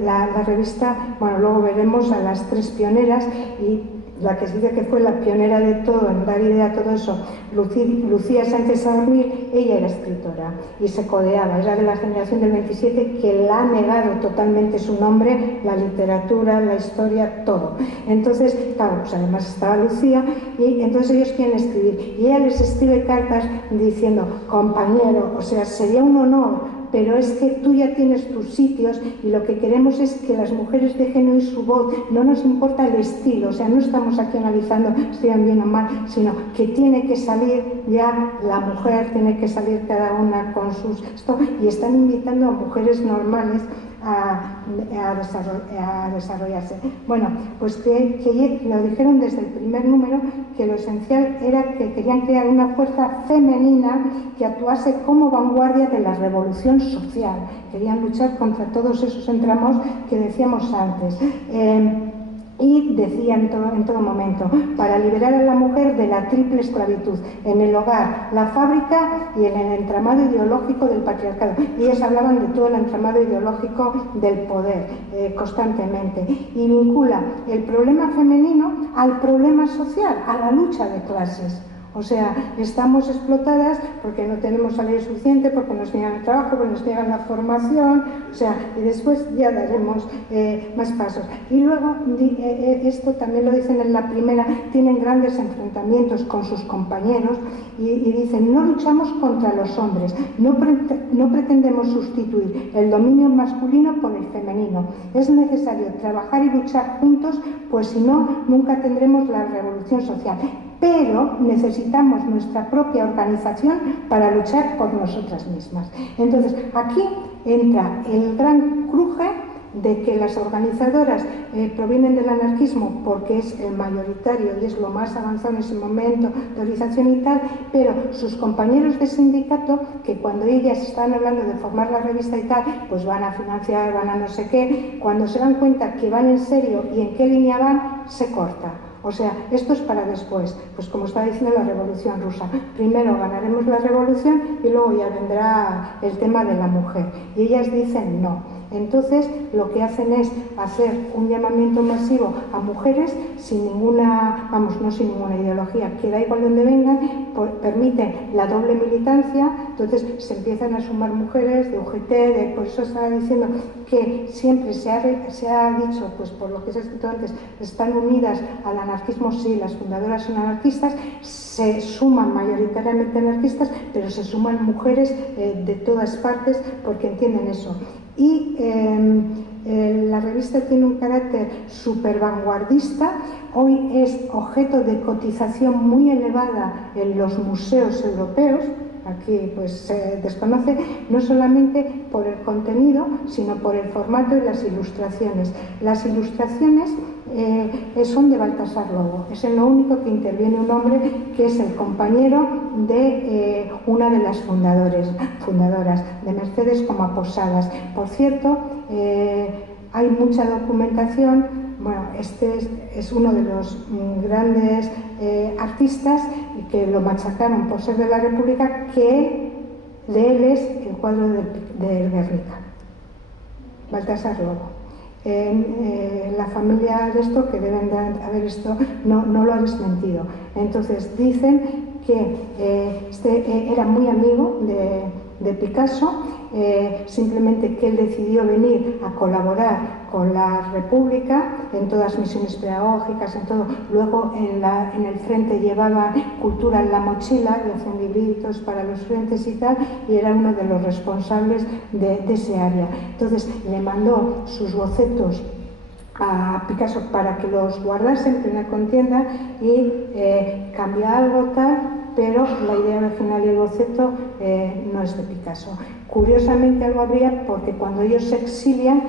la revista, bueno, luego veremos a las tres pioneras, y la que se dice que fue la pionera de todo, en dar idea a todo eso, Lucía Sánchez Abril, ella era escritora y se codeaba, era de la generación del 27 que la ha negado totalmente su nombre, la literatura, la historia, todo. Entonces, claro, pues además estaba Lucía, y entonces ellos quieren escribir, y ella les escribe cartas diciendo, compañero, o sea, sería un honor, pero es que tú ya tienes tus sitios y lo que queremos es que las mujeres dejen oír su voz, no nos importa el estilo, o sea, no estamos aquí analizando si están bien o mal, sino que tiene que salir ya la mujer, tiene que salir cada una con sus... y están invitando a mujeres normales a desarrollarse. Bueno, pues que lo dijeron desde el primer número, que lo esencial era que querían crear una fuerza femenina que actuase como vanguardia de la revolución social. Querían luchar contra todos esos entramos que decíamos antes. Y decía en todo momento, para liberar a la mujer de la triple esclavitud, en el hogar, la fábrica y en el entramado ideológico del patriarcado. Y ellas hablaban de todo el entramado ideológico del poder constantemente. Y vincula el problema femenino al problema social, a la lucha de clases. O sea, estamos explotadas porque no tenemos salario suficiente, porque nos niegan el trabajo, porque nos niegan la formación, o sea, y después ya daremos más pasos. Y luego, esto también lo dicen en la primera, tienen grandes enfrentamientos con sus compañeros y dicen, no luchamos contra los hombres, no pretendemos sustituir el dominio masculino por el femenino. Es necesario trabajar y luchar juntos, pues si no, nunca tendremos la revolución social. Pero necesitamos nuestra propia organización para luchar por nosotras mismas. Entonces, aquí entra el gran cruje de que las organizadoras provienen del anarquismo porque es el mayoritario y es lo más avanzado en ese momento, teorización y tal, pero sus compañeros de sindicato, que cuando ellas están hablando de formar la revista y tal, pues van a financiar, van a no sé qué, cuando se dan cuenta que van en serio y en qué línea van, se corta. O sea, esto es para después, pues como está diciendo la Revolución Rusa. Primero ganaremos la revolución y luego ya vendrá el tema de la mujer. Y ellas dicen no. Entonces, lo que hacen es hacer un llamamiento masivo a mujeres sin ninguna, no sin ninguna ideología, que da igual donde vengan, permiten la doble militancia, entonces se empiezan a sumar mujeres de UGT, por eso estaba diciendo que siempre se ha dicho, pues por lo que se ha escrito antes, están unidas al anarquismo, sí, las fundadoras son anarquistas, se suman mayoritariamente anarquistas, pero se suman mujeres de todas partes porque entienden eso. Y la revista tiene un carácter súper vanguardista, hoy es objeto de cotización muy elevada en los museos europeos, aquí pues se desconoce, no solamente por el contenido, sino por el formato y las ilustraciones. Las ilustraciones son de Baltasar Lobo, es en lo único que interviene un hombre que es el compañero de una de las fundadoras, de Mercedes Comaposadas. Por cierto, hay mucha documentación. Bueno, este es uno de los grandes artistas que lo machacaron por ser de la República, que de él es el cuadro del Guernica, Baltasar Lobo. La familia de esto, que deben de haber esto, no lo ha desmentido. Entonces dicen que era muy amigo de Picasso simplemente que él decidió venir a colaborar con la República en todas misiones pedagógicas, en todo. Luego en el frente llevaba cultura en la mochila y hacían libritos para los frentes y tal, y era uno de los responsables de ese área. Entonces le mandó sus bocetos a Picasso para que los guardase en plena contienda y cambia algo tal, pero la idea original y el boceto no es de Picasso. Curiosamente algo habría, porque cuando ellos se exilian,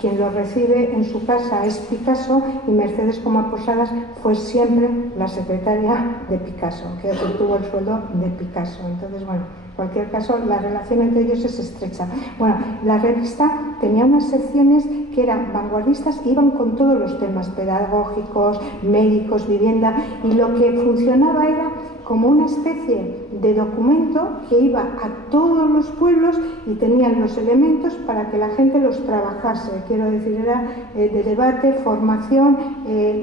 quien los recibe en su casa es Picasso, y Mercedes Coma Posadas fue siempre la secretaria de Picasso, que obtuvo el sueldo de Picasso. Entonces, bueno, en cualquier caso, la relación entre ellos es estrecha. Bueno, la revista tenía unas secciones que eran vanguardistas, iban con todos los temas pedagógicos, médicos, vivienda, y lo que funcionaba era como una especie de documento que iba a todos los pueblos y tenían los elementos para que la gente los trabajase. Quiero decir, era de debate, formación,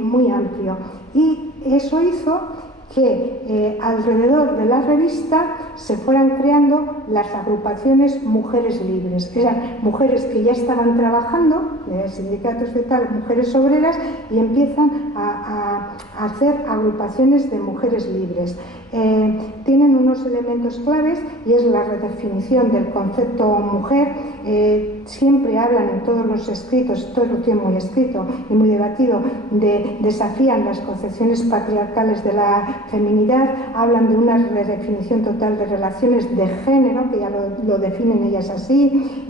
muy amplio. Y eso hizo que alrededor de la revista se fueran creando las agrupaciones Mujeres Libres. Eran mujeres que ya estaban trabajando, sindicatos de tal, mujeres obreras, y empiezan a hacer agrupaciones de mujeres libres. Tienen unos elementos claves, y es la redefinición del concepto mujer. Siempre hablan en todos los escritos, todo lo tienen muy escrito y muy debatido, desafían las concepciones patriarcales de la feminidad, hablan de una redefinición total de relaciones de género, que ya lo definen ellas así,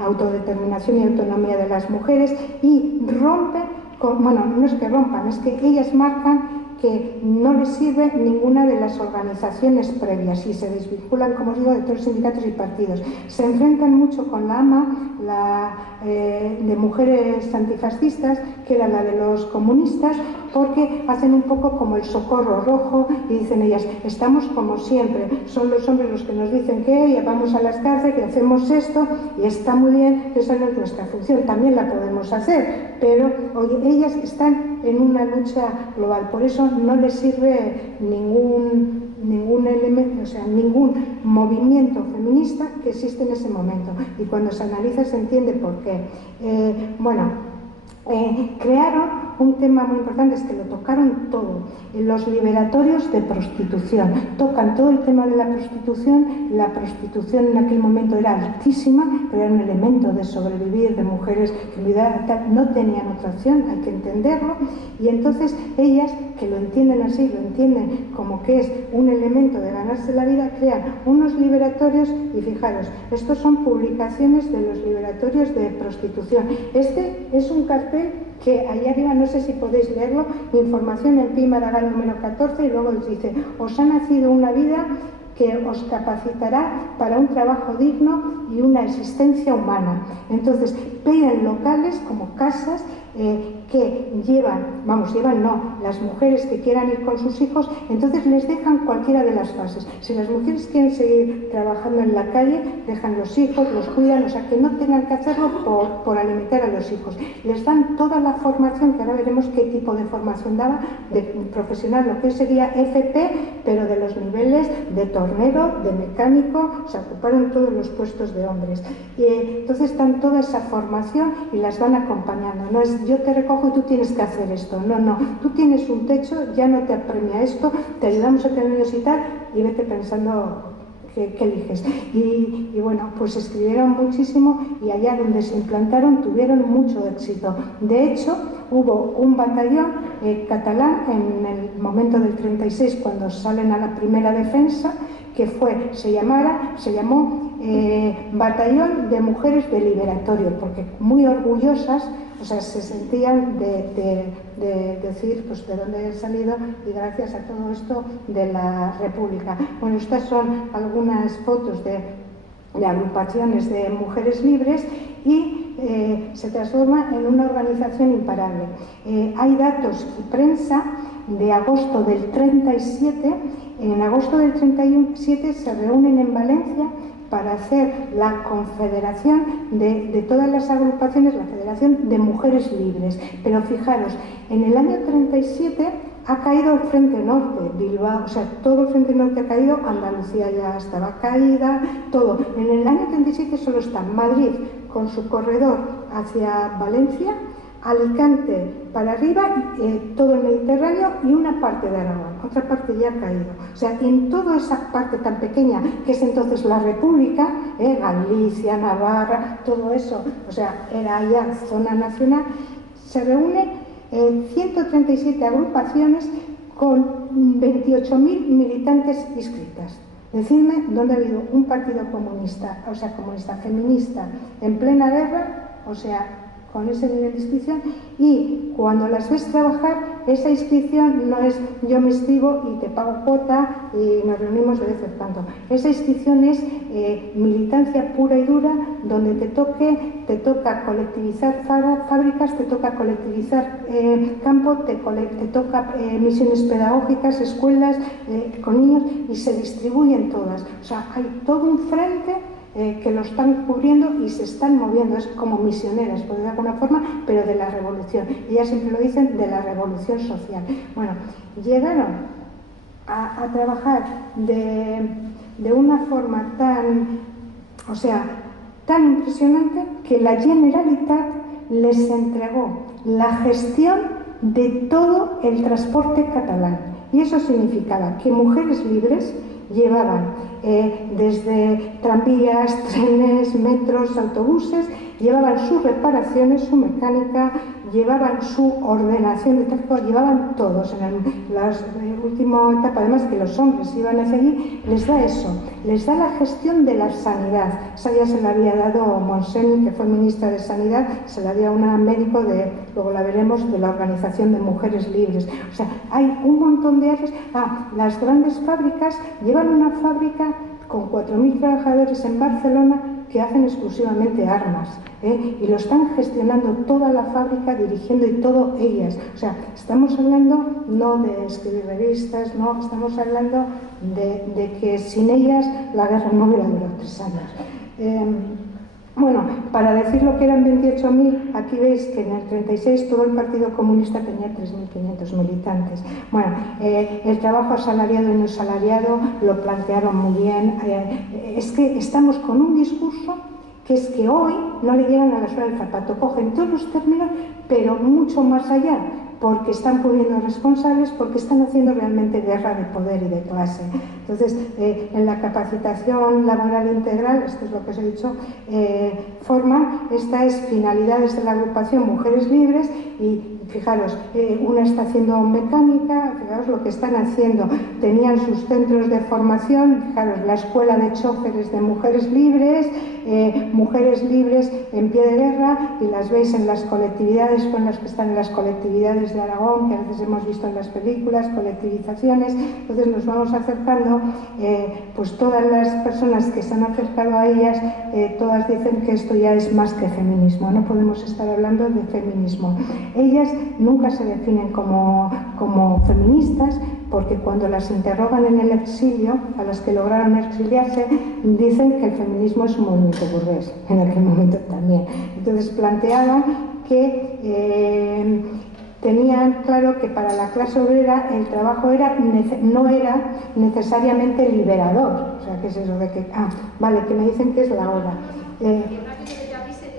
autodeterminación y autonomía de las mujeres, y rompen, bueno, no es que rompan, es que ellas marcan que no les sirve ninguna de las organizaciones previas y se desvinculan, como os digo, de todos los sindicatos y partidos. Se enfrentan mucho con la AMA, de mujeres antifascistas, que era la de los comunistas, porque hacen un poco como el socorro rojo y dicen ellas, estamos como siempre, son los hombres los que nos dicen que vamos a las cárceles, que hacemos esto, y está muy bien, esa no es nuestra función, también la podemos hacer, pero oye, ellas están en una lucha global, por eso no les sirve ningún elemento, o sea, ningún movimiento feminista que existe en ese momento, y cuando se analiza se entiende por qué. Crearon un tema muy importante, es que lo tocaron todo, los liberatorios de prostitución, tocan todo el tema de la prostitución en aquel momento era altísima, pero era un elemento de sobrevivir, de mujeres que no tenían otra opción, hay que entenderlo, y entonces ellas, que lo entienden así, lo entienden como que es un elemento de ganarse la vida, crean unos liberatorios, y fijaros, estos son publicaciones de los liberatorios de prostitución. Este es un cartel que allá arriba, no sé si podéis leerlo, información en Pi Maragall número 14, y luego os dice, os ha nacido una vida que os capacitará para un trabajo digno y una existencia humana. Entonces, piden locales como casas que llevan las mujeres que quieran ir con sus hijos, entonces les dejan cualquiera de las fases. Si las mujeres quieren seguir trabajando en la calle, dejan los hijos, los cuidan, o sea, que no tengan que hacerlo por alimentar a los hijos. Les dan toda la formación, que ahora veremos qué tipo de formación daba, de profesional, lo que sería FP, pero de los niveles de tornero, de mecánico, o sea, ocuparon todos los puestos de hombres. Y entonces dan toda esa formación y las van acompañando. No es yo te recojo y tú tienes que hacer esto. No. Tú tienes un techo, ya no te apremia esto, te ayudamos a tener y tal, y vete pensando qué eliges. Y bueno, pues escribieron muchísimo y allá donde se implantaron tuvieron mucho éxito. De hecho, hubo un batallón catalán en el momento del 36, cuando salen a la primera defensa, que se llamó Batallón de Mujeres de Liberatorio, porque muy orgullosas, o sea, se sentían de decir pues de dónde han salido y gracias a todo esto de la República. Bueno, estas son algunas fotos de agrupaciones de mujeres libres y se transforma en una organización imparable. Hay datos y prensa de agosto del 37. En agosto del 37 se reúnen en Valencia para hacer la confederación de todas las agrupaciones, la Federación de Mujeres Libres. Pero fijaros, en el año 37 ha caído el Frente Norte, Bilbao, o sea, todo el Frente Norte ha caído, Andalucía ya estaba caída, todo. En el año 37 solo está Madrid con su corredor hacia Valencia, Alicante para arriba, todo el Mediterráneo y una parte de Aragón, otra parte ya ha caído. O sea, en toda esa parte tan pequeña que es entonces la República, Galicia, Navarra, todo eso, o sea, era ya zona nacional, se reúnen 137 agrupaciones con 28.000 militantes inscritas. Decidme dónde ha habido un partido comunista, o sea, comunista feminista en plena guerra, o sea, con ese nivel de inscripción, y cuando las ves trabajar, esa inscripción no es yo me inscribo y te pago cuota y nos reunimos de vez en cuando. Esa inscripción es militancia pura y dura, donde te toca colectivizar fábricas, te toca colectivizar campo, te toca misiones pedagógicas, escuelas con niños, y se distribuyen todas. O sea, hay todo un frente que lo están cubriendo y se están moviendo, es como misioneras, por de alguna forma, pero de la revolución. Ellas siempre lo dicen, de la revolución social. Bueno, llegaron a trabajar de una forma tan, o sea, tan impresionante que la Generalitat les entregó la gestión de todo el transporte catalán. Y eso significaba que Mujeres Libres llevaban desde tranvías, trenes, metros, autobuses, llevaban sus reparaciones, su mecánica, llevaban su ordenación de tráfico, llevaban todos. En la última etapa, además, que los hombres iban hacia allí, les da eso, les da la gestión de la sanidad. Esa ya se la había dado Montseny, que fue ministra de Sanidad, se la dio a una médico luego la veremos, de la Organización de Mujeres Libres. O sea, hay un montón de áreas. Las grandes fábricas, llevan una fábrica con 4.000 trabajadores en Barcelona que hacen exclusivamente armas, y lo están gestionando toda la fábrica, dirigiendo y todo ellas. O sea, estamos hablando no de escribir revistas, no, estamos hablando de que sin ellas la guerra no hubiera durado 3 años. Bueno, para decir lo que eran 28.000, aquí veis que en el 36 todo el Partido Comunista tenía 3.500 militantes. Bueno, el trabajo asalariado y no asalariado lo plantearon muy bien. Es que estamos con un discurso que es que hoy no le llegan a la suela del zapato, cogen todos los términos, pero mucho más allá, porque están poniendo responsables, porque están haciendo realmente guerra de poder y de clase. Entonces, en la capacitación laboral integral, esto es lo que os he dicho, forman estas finalidades de la agrupación Mujeres Libres, y fijaros, una está haciendo mecánica, fijaros lo que están haciendo, tenían sus centros de formación, fijaros, la escuela de choferes de Mujeres Libres, Mujeres Libres en pie de guerra, y las veis en las colectividades, con las que están en las colectividades de Aragón, que a veces hemos visto en las películas, colectivizaciones. Entonces nos vamos acercando, pues todas las personas que se han acercado a ellas, todas dicen que esto ya es más que feminismo, no podemos estar hablando de feminismo. Ellas nunca se definen como feministas, porque cuando las interrogan en el exilio, a las que lograron exiliarse, dicen que el feminismo es un movimiento burgués, en aquel momento también. Entonces planteaban que tenían claro que para la clase obrera el trabajo no era necesariamente liberador. O sea, ¿qué es eso de que, vale, que me dicen que es la hora?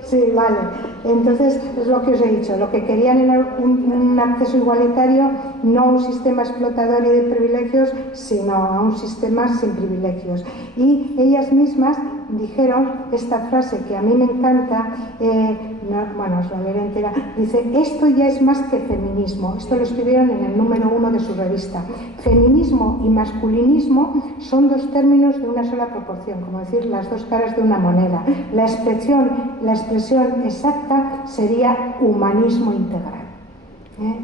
Sí, vale. Entonces, es lo que os he dicho. Lo que querían era un acceso igualitario, no un sistema explotador y de privilegios, sino a un sistema sin privilegios. Y ellas mismas dijeron esta frase que a mí me encanta, bueno, os la leeré entera, dice: esto ya es más que feminismo. Esto lo escribieron en el número 1 de su revista. Feminismo y masculinismo son dos términos de una sola proporción, como decir las dos caras de una moneda. La expresión exacta sería humanismo integral.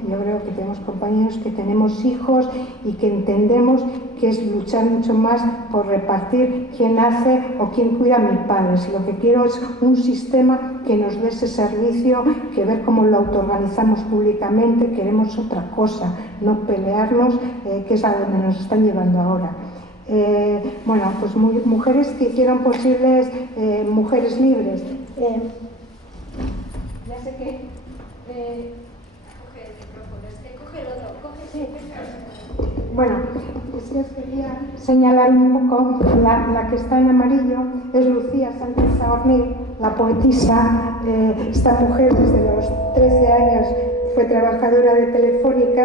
Yo creo que tenemos compañeros que tenemos hijos y que entendemos que es luchar mucho más por repartir quién hace o quién cuida a mi padre. Si lo que quiero es un sistema que nos dé ese servicio, que ver cómo lo autoorganizamos públicamente, queremos otra cosa, no pelearnos, que es a donde nos están llevando ahora. Bueno, pues mujeres que hicieron posibles Mujeres Libres. Ya sé que... el micrófono, coge el otro, coge sí. Bueno, pues yo quería señalar un poco, la que está en amarillo es Lucía Sánchez Saornil, la poetisa. Esta mujer desde los 13 años fue trabajadora de Telefónica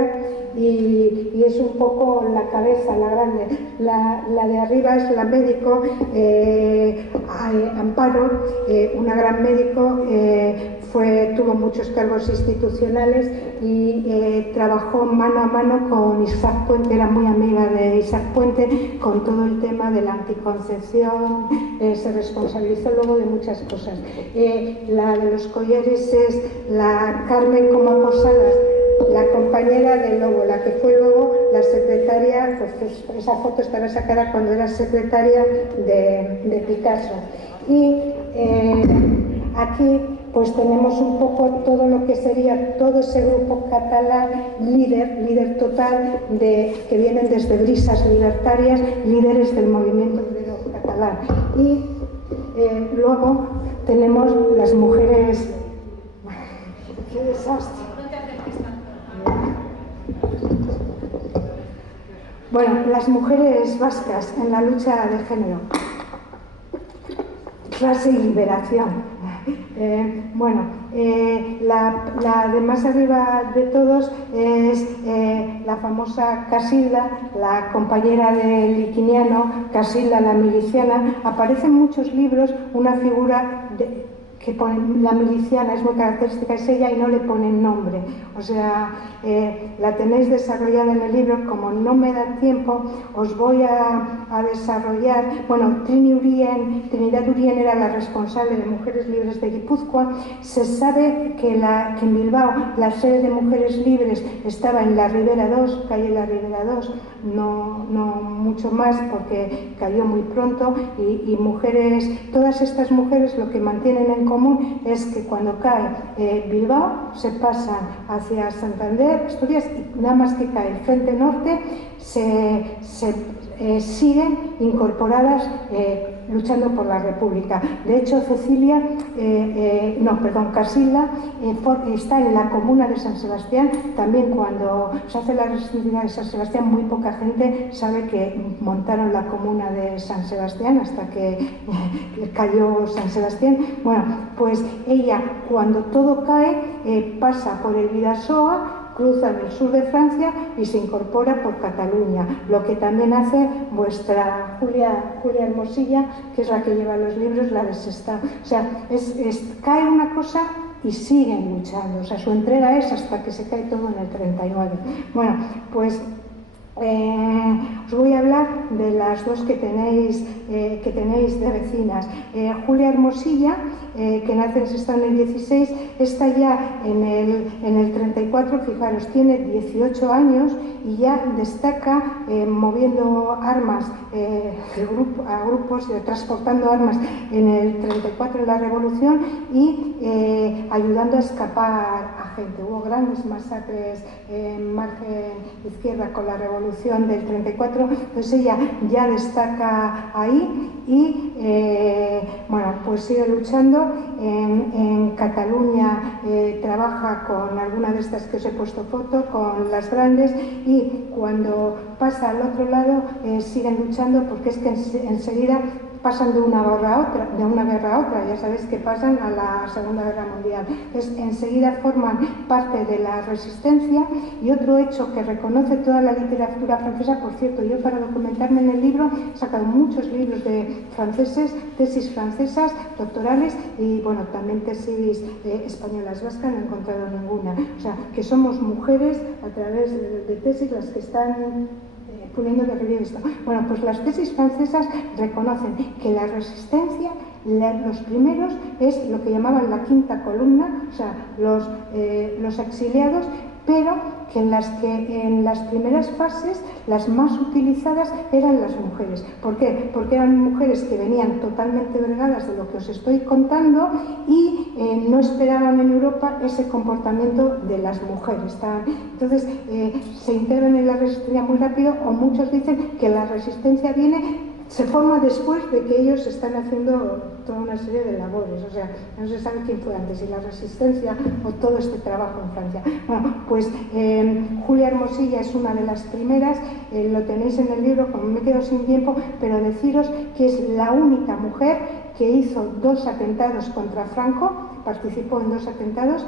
y es un poco la cabeza, la grande. La de arriba es la médico Amparo, una gran médico, tuvo muchos cargos institucionales y trabajó mano a mano con Isaac Puente, era muy amiga de Isaac Puente con todo el tema de la anticoncepción, se responsabilizó luego de muchas cosas. La de los collares es la Carmen Coma Posadas, la compañera de Lobo, la que fue luego la secretaria, pues esa foto estaba sacada cuando era secretaria de Picasso. Y aquí pues tenemos un poco todo lo que sería todo ese grupo catalán, líder total, que vienen desde Brisas Libertarias, líderes del movimiento obrero catalán. Y luego tenemos las mujeres... ¡Qué desastre! Bueno, las mujeres vascas en la lucha de género, clase y liberación. La de más arriba de todos es la famosa Casilda, la compañera de Liquiniano, Casilda la miliciana. Aparece en muchos libros una figura que ponen la miliciana, es muy característica, es ella y no le ponen nombre. O sea, la tenéis desarrollada en el libro. Como no me da tiempo, os voy a desarrollar. Bueno, Trinidad Urien era la responsable de Mujeres Libres de Guipúzcoa. Se sabe que en Bilbao la sede de Mujeres Libres estaba en la Ribera 2, calle La Ribera 2, no mucho más porque cayó muy pronto, y todas estas mujeres lo que mantienen en común es que cuando cae Bilbao se pasan hacia Santander, Asturias, y nada más que cae el Frente Norte siguen incorporadas luchando por la República. De hecho, Casilda está en la comuna de San Sebastián. También cuando se hace la resistencia de San Sebastián, muy poca gente sabe que montaron la comuna de San Sebastián hasta que cayó San Sebastián. Bueno, pues ella, cuando todo cae, pasa por el Bidasoa, cruza en el sur de Francia y se incorpora por Cataluña, lo que también hace vuestra Julia Hermosilla, que es la que lleva los libros, la de Sestao. O sea, cae una cosa y siguen luchando. O sea, su entrega es hasta que se cae todo en el 39. Bueno, pues os voy a hablar de las dos que tenéis de vecinas. Julia Hermosilla, que nace en Sestao en el 16, está ya en el 34, fijaros, tiene 18 años y ya destaca moviendo armas a grupos, transportando armas en el 34 en la Revolución y ayudando a escapar a gente. Hubo grandes masacres en margen izquierda con la Revolución del 34, entonces ella ya destaca ahí y pues sigue luchando. En Cataluña trabaja con alguna de estas que os he puesto foto, con las grandes, y cuando pasa al otro lado siguen luchando, porque es que enseguida pasan de una guerra a otra, ya sabéis que pasan a la Segunda Guerra Mundial. Entonces, enseguida forman parte de la resistencia. Y otro hecho que reconoce toda la literatura francesa, por cierto, yo para documentarme en el libro he sacado muchos libros de franceses, tesis francesas, doctorales y, bueno, también tesis españolas, vascas, no he encontrado ninguna. O sea, que somos mujeres a través de tesis las que están poniendo de relieve esto. Bueno, pues las tesis francesas reconocen que la resistencia, los primeros es lo que llamaban la quinta columna, o sea, los exiliados, pero que en las primeras fases las más utilizadas eran las mujeres. ¿Por qué? Porque eran mujeres que venían totalmente bregadas de lo que os estoy contando y no esperaban en Europa ese comportamiento de las mujeres. Entonces se integran en la resistencia muy rápido, o muchos dicen que la resistencia viene se forma después de que ellos están haciendo toda una serie de labores, o sea, no se sabe quién fue antes, si la resistencia o todo este trabajo en Francia. Bueno, pues Julia Hermosilla es una de las primeras, lo tenéis en el libro, como me quedo sin tiempo, pero deciros que es la única mujer que hizo 2 atentados contra Franco, participó en 2 atentados.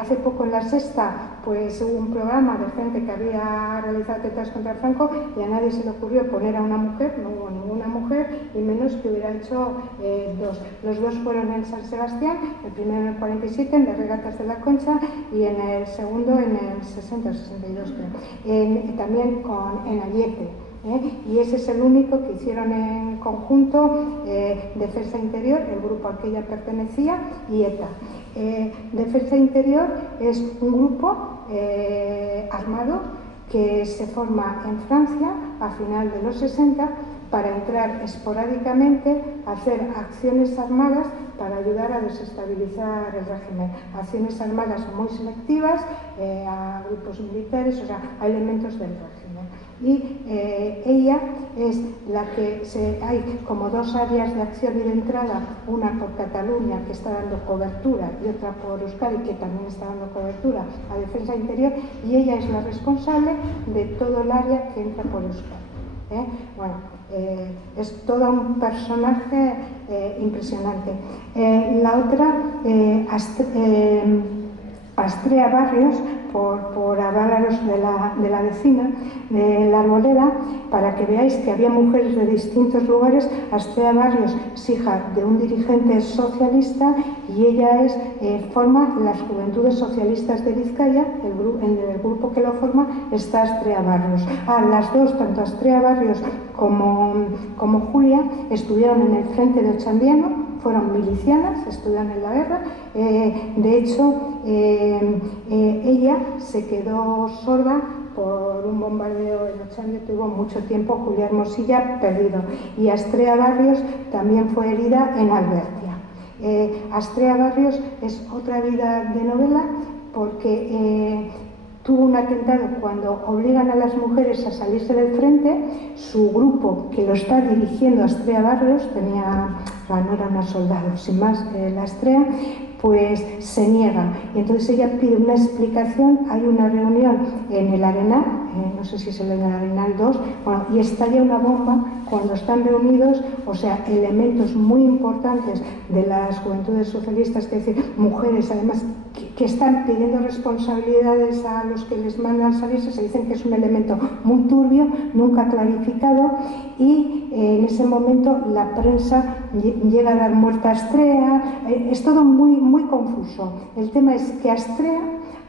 Hace poco en La Sexta pues hubo un programa de gente que había realizado atentados contra Franco y a nadie se le ocurrió poner a una mujer, no hubo ninguna mujer, y menos que hubiera hecho 2. Los 2 fueron en San Sebastián, el primero en el 47, en las regatas de la Concha, y en el segundo en el 60 o 62 creo, también en Ayete. Y ese es el único que hicieron en conjunto Defensa Interior, el grupo al que ella pertenecía, y ETA. Defensa Interior es un grupo armado que se forma en Francia a final de los 60 para entrar esporádicamente a hacer acciones armadas para ayudar a desestabilizar el régimen. Acciones armadas muy selectivas a grupos militares, o sea, a elementos del régimen. Y ella es la que hay como 2 áreas de acción y de entrada, una por Cataluña que está dando cobertura y otra por Euskadi que también está dando cobertura a Defensa Interior, y ella es la responsable de todo el área que entra por Euskadi. Bueno, es todo un personaje impresionante. La otra, Astrea Barrios, por hablaros de la vecina, de la Arboleda, para que veáis que había mujeres de distintos lugares. Astrea Barrios es hija de un dirigente socialista y ella forma las Juventudes Socialistas de Vizcaya. En el grupo que lo forma está Astrea Barrios. Las 2, tanto Astrea Barrios como Julia, estuvieron en el frente de Ochandiano, fueron milicianas, estudiaron en la guerra. De hecho, ella se quedó sorda por un bombardeo en Ochandio, tuvo mucho tiempo Julia Hermosilla perdido. Y Astrea Barrios también fue herida en Albertia. Astrea Barrios es otra vida de novela porque tuvo un atentado cuando obligan a las mujeres a salirse del frente. Su grupo, que lo está dirigiendo Astrea Barrios, no era una soldado, sin más, la Astrea, pues se niega. Y entonces ella pide una explicación. Hay una reunión en el Arenal, no sé si es el Arenal 2, bueno, y estalla una bomba cuando están reunidos, o sea, elementos muy importantes de las Juventudes Socialistas, es decir, mujeres además que están pidiendo responsabilidades a los que les mandan salirse. Se dicen que es un elemento muy turbio, nunca clarificado, y en ese momento la prensa llega a dar muerta a Astrea. Es todo muy, muy confuso. El tema es que Astrea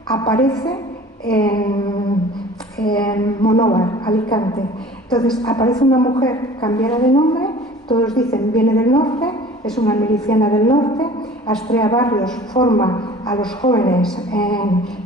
aparece en Monóvar, Alicante. Entonces aparece una mujer cambiada de nombre, todos dicen viene del norte, es una miliciana del norte. Astrea Barrios forma a los jóvenes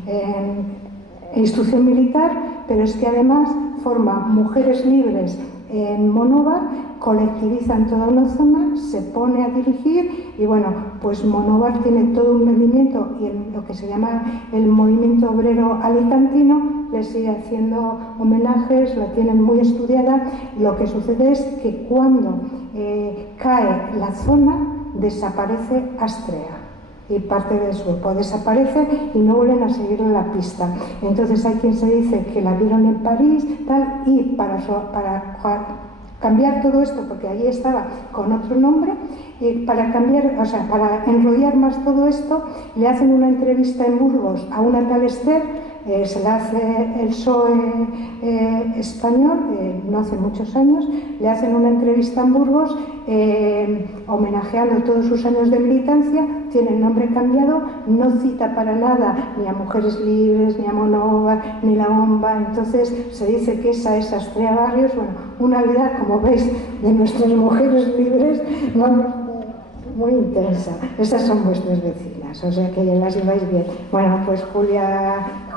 en instrucción militar, pero es que además forma mujeres libres en Monóvar, colectivizan toda una zona, se pone a dirigir y bueno, pues Monóvar tiene todo un movimiento, y lo que se llama el movimiento obrero alicantino le sigue haciendo homenajes, la tienen muy estudiada. Lo que sucede es que cuando cae la zona desaparece Astrea y parte de su grupo desaparece y no vuelven a seguir en la pista. Entonces hay quien se dice que la vieron en París, tal, y para cambiar todo esto, porque allí estaba con otro nombre, para cambiar, o sea, para enrollar más todo esto, le hacen una entrevista en Burgos a una tal Esther. Se la hace el PSOE español, no hace muchos años, le hacen una entrevista en Burgos homenajeando todos sus años de militancia. Tiene el nombre cambiado, no cita para nada ni a Mujeres Libres, ni a Monóvar, ni La Bomba. Entonces se dice que esa es Astrea Barrios. Bueno, una vida, como veis, de nuestras mujeres libres, muy intensa. Esas son vuestras vecinas, o sea que ya las lleváis bien. Bueno, pues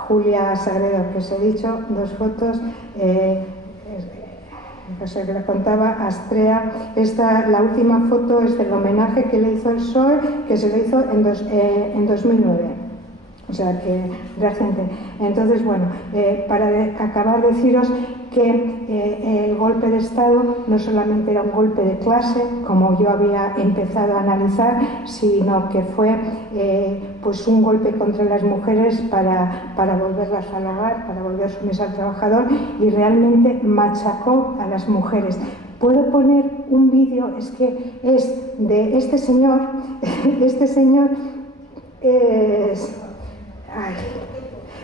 Julia Sagredo, que os he dicho, 2 fotos. O sea, que la contaba Astrea. La última foto es del homenaje que le hizo el PSOE, que se lo hizo en 2009. O sea que reciente. Entonces, bueno, para acabar, deciros que el golpe de Estado no solamente era un golpe de clase, como yo había empezado a analizar, sino que fue pues un golpe contra las mujeres para volverlas al hogar, para volver sumisas al trabajador, y realmente machacó a las mujeres. Puedo poner un vídeo, es que es de este señor, este señor es...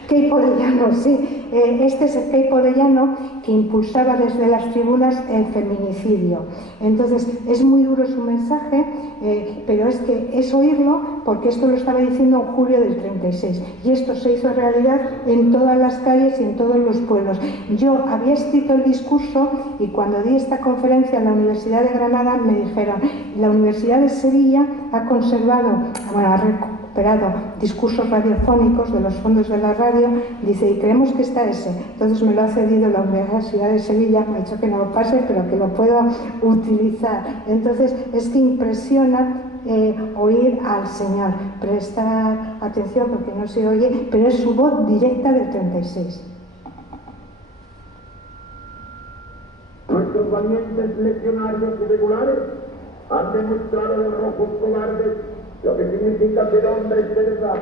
Queipo de Llano, sí. Este es el Queipo de Llano que impulsaba desde las tribunas el feminicidio. Entonces, es muy duro su mensaje, pero es que es oírlo, porque esto lo estaba diciendo en julio del 36. Y esto se hizo realidad en todas las calles y en todos los pueblos. Yo había escrito el discurso y cuando di esta conferencia en la Universidad de Granada me dijeron: la Universidad de Sevilla ha conservado, ha recuperado discursos radiofónicos de los fondos de la radio, dice, y creemos que está ese. Entonces me lo ha cedido la Universidad de Sevilla, me ha dicho que no lo pase, pero que lo puedo utilizar. Entonces es que impresiona oír al Señor, prestar atención porque no se oye, pero es su voz directa del 36. Nuestros valientes legionarios irregulares han demostrado a los rojos cobardes lo que significa ser hombres de verdad,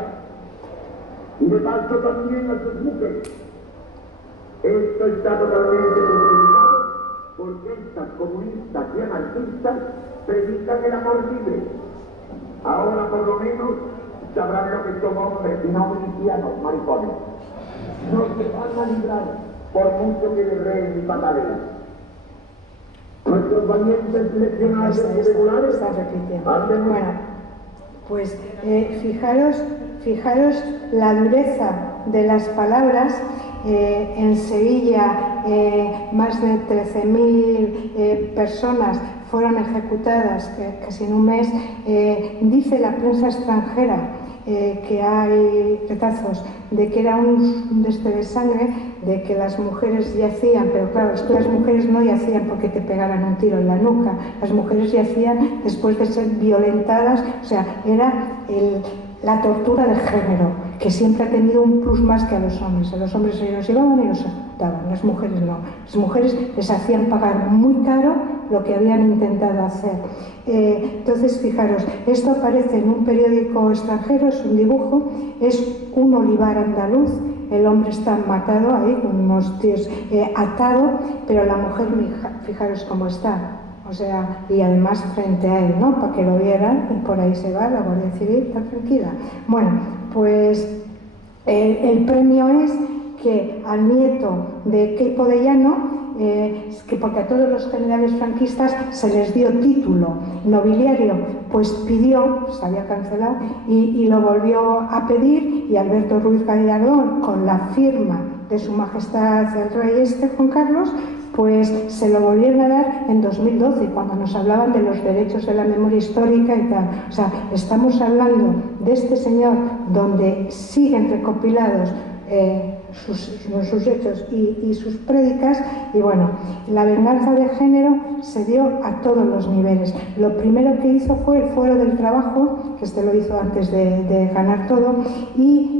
y de paso también a sus mujeres. Esto está totalmente justificado porque estas comunistas y anarquistas predican el amor libre. Ahora por lo menos sabrán lo que son hombres y no milicianos maricones. No se van a librar por mucho que guerreen y batallen. Nuestros valientes legionarios irregulares han demostrado. Pues fijaros la dureza de las palabras. En Sevilla más de 13.000 personas fueron ejecutadas casi en un mes. Dice la prensa extranjera que hay retazos de que era un deste de sangre, de que las mujeres yacían, pero claro, es que las mujeres no yacían porque te pegaran un tiro en la nuca, las mujeres yacían después de ser violentadas, o sea, era la tortura de género, que siempre ha tenido un plus más que a los hombres se los llevaban y los ejecutaban, las mujeres no, las mujeres les hacían pagar muy caro lo que habían intentado hacer. Entonces, fijaros, esto aparece en un periódico extranjero, es un dibujo, es un olivar andaluz, el hombre está matado ahí, con unos tíos atado, pero la mujer, fijaros cómo está. O sea, y además frente a él, ¿no? Para que lo vieran, y por ahí se va la Guardia Civil, está tranquila. Bueno, pues el premio es que al nieto de Queipo de Llano, que porque a todos los generales franquistas se les dio título nobiliario, pues pidió, se había cancelado, y lo volvió a pedir, y Alberto Ruiz Gallardón, con la firma de Su Majestad el Rey Juan Carlos, pues se lo volvieron a dar en 2012, cuando nos hablaban de los derechos de la memoria histórica y tal. O sea, estamos hablando de este señor donde siguen recopilados sus hechos y sus prédicas, y bueno, la venganza de género se dio a todos los niveles. Lo primero que hizo fue el Fuero del Trabajo, que este lo hizo antes de ganar todo, y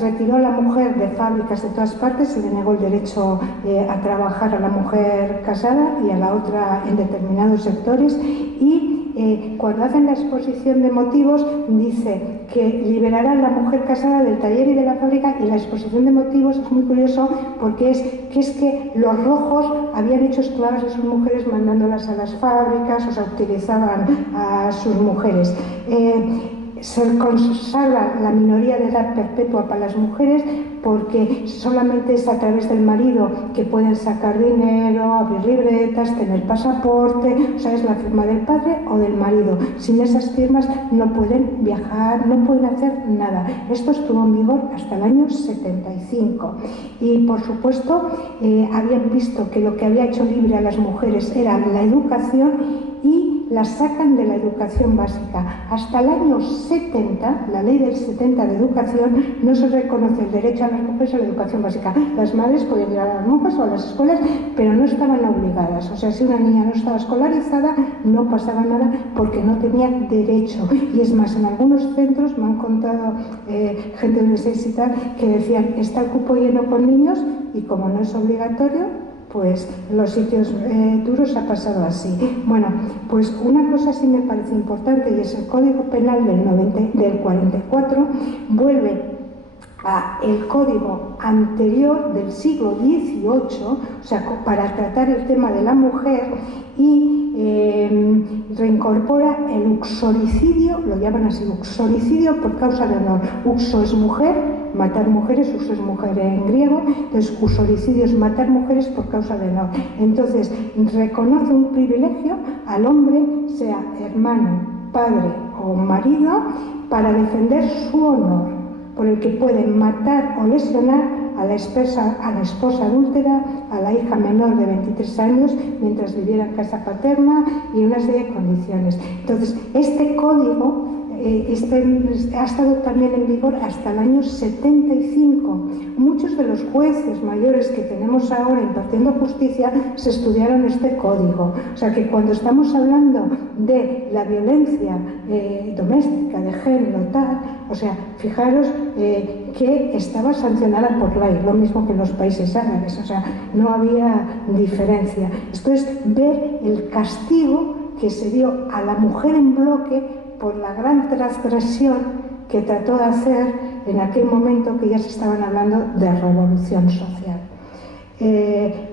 retiró a la mujer de fábricas de todas partes y le negó el derecho a trabajar a la mujer casada y a la otra en determinados sectores, y cuando hacen la exposición de motivos dice que liberará a la mujer casada del taller y de la fábrica, y la exposición de motivos es muy curioso porque es que los rojos habían hecho esclavas a sus mujeres mandándolas a las fábricas, o sea, utilizaban a sus mujeres. Se consagra la minoría de edad perpetua para las mujeres porque solamente es a través del marido que pueden sacar dinero, abrir libretas, tener pasaporte, o sea, es la firma del padre o del marido. Sin esas firmas no pueden viajar, no pueden hacer nada. Esto estuvo en vigor hasta el año 75. Y por supuesto habían visto que lo que había hecho libre a las mujeres era la educación y las sacan de la educación básica. Hasta el año 70, la ley del 70 de educación, no se reconoce el derecho a las mujeres a la educación básica. Las madres podían ir a las monjas o a las escuelas, pero no estaban obligadas. O sea, si una niña no estaba escolarizada, no pasaba nada porque no tenía derecho. Y es más, en algunos centros me han contado gente de universidad que decían, está el cupo lleno con niños y como no es obligatorio, pues en los sitios duros ha pasado así. Bueno, pues una cosa sí me parece importante y es el Código Penal del 44 vuelve a el código anterior del siglo XVIII, o sea, para tratar el tema de la mujer y reincorpora el uxoricidio, lo llaman así, uxoricidio por causa de honor. Uxo es mujer, matar mujeres, uxo es mujer en griego, entonces uxoricidio es matar mujeres por causa de honor. Entonces reconoce un privilegio al hombre, sea hermano, padre o marido, para defender su honor, por el que pueden matar o lesionar a la esposa adúltera, a la hija menor de 23 años, mientras viviera en casa paterna y una serie de condiciones. Entonces, este código ha estado también en vigor hasta el año 75. Muchos de los jueces mayores que tenemos ahora impartiendo justicia se estudiaron este código. O sea que cuando estamos hablando de la violencia doméstica, de género, tal, o sea, fijaros que estaba sancionada por ley, lo mismo que en los países árabes, o sea, no había diferencia. Esto es ver el castigo que se dio a la mujer en bloque por la gran transgresión que trató de hacer en aquel momento que ya se estaban hablando de revolución social.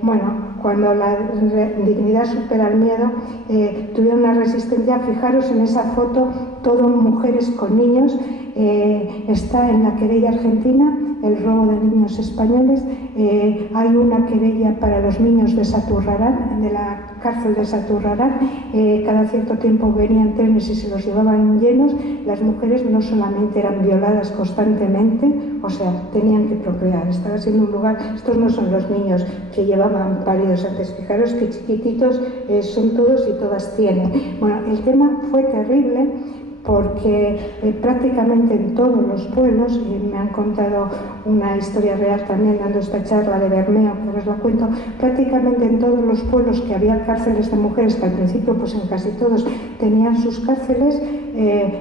Bueno, cuando la dignidad supera el miedo, tuvieron una resistencia. Fijaros en esa foto, todo mujeres con niños. Está en la querella argentina el robo de niños españoles. Hay una querella para los niños de Saturrarán, de la cárcel de Saturrarán. Cada cierto tiempo venían trenes y se los llevaban llenos. Las mujeres no solamente eran violadas constantemente, o sea, tenían que procrear. Estaba siendo un lugar, estos no son los niños que llevaban paridos antes, fijaros que chiquititos son todos y todas tienen. Bueno, el tema fue terrible porque prácticamente en todos los pueblos, y me han contado una historia real también dando esta charla de Bermeo, que os la cuento, prácticamente en todos los pueblos que había cárceles de mujeres, que al principio pues en casi todos tenían sus cárceles,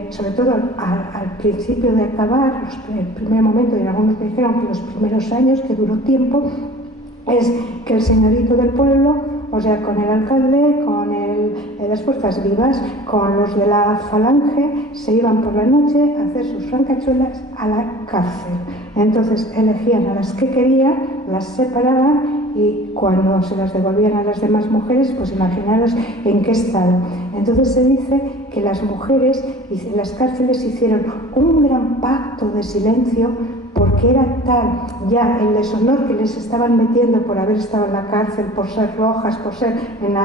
sobre todo al principio de acabar, el primer momento, y algunos me dijeron que los primeros años, que duró tiempo, es que el señorito del pueblo, o sea, con el alcalde, con las fuerzas vivas, con los de la falange, se iban por la noche a hacer sus francachuelas a la cárcel. Entonces elegían a las que querían, las separaban y cuando se las devolvían a las demás mujeres, pues imaginaros en qué estado. Entonces se dice que las mujeres y las cárceles hicieron un gran pacto de silencio porque era tal ya el deshonor que les estaban metiendo por haber estado en la cárcel, por ser rojas, por ser en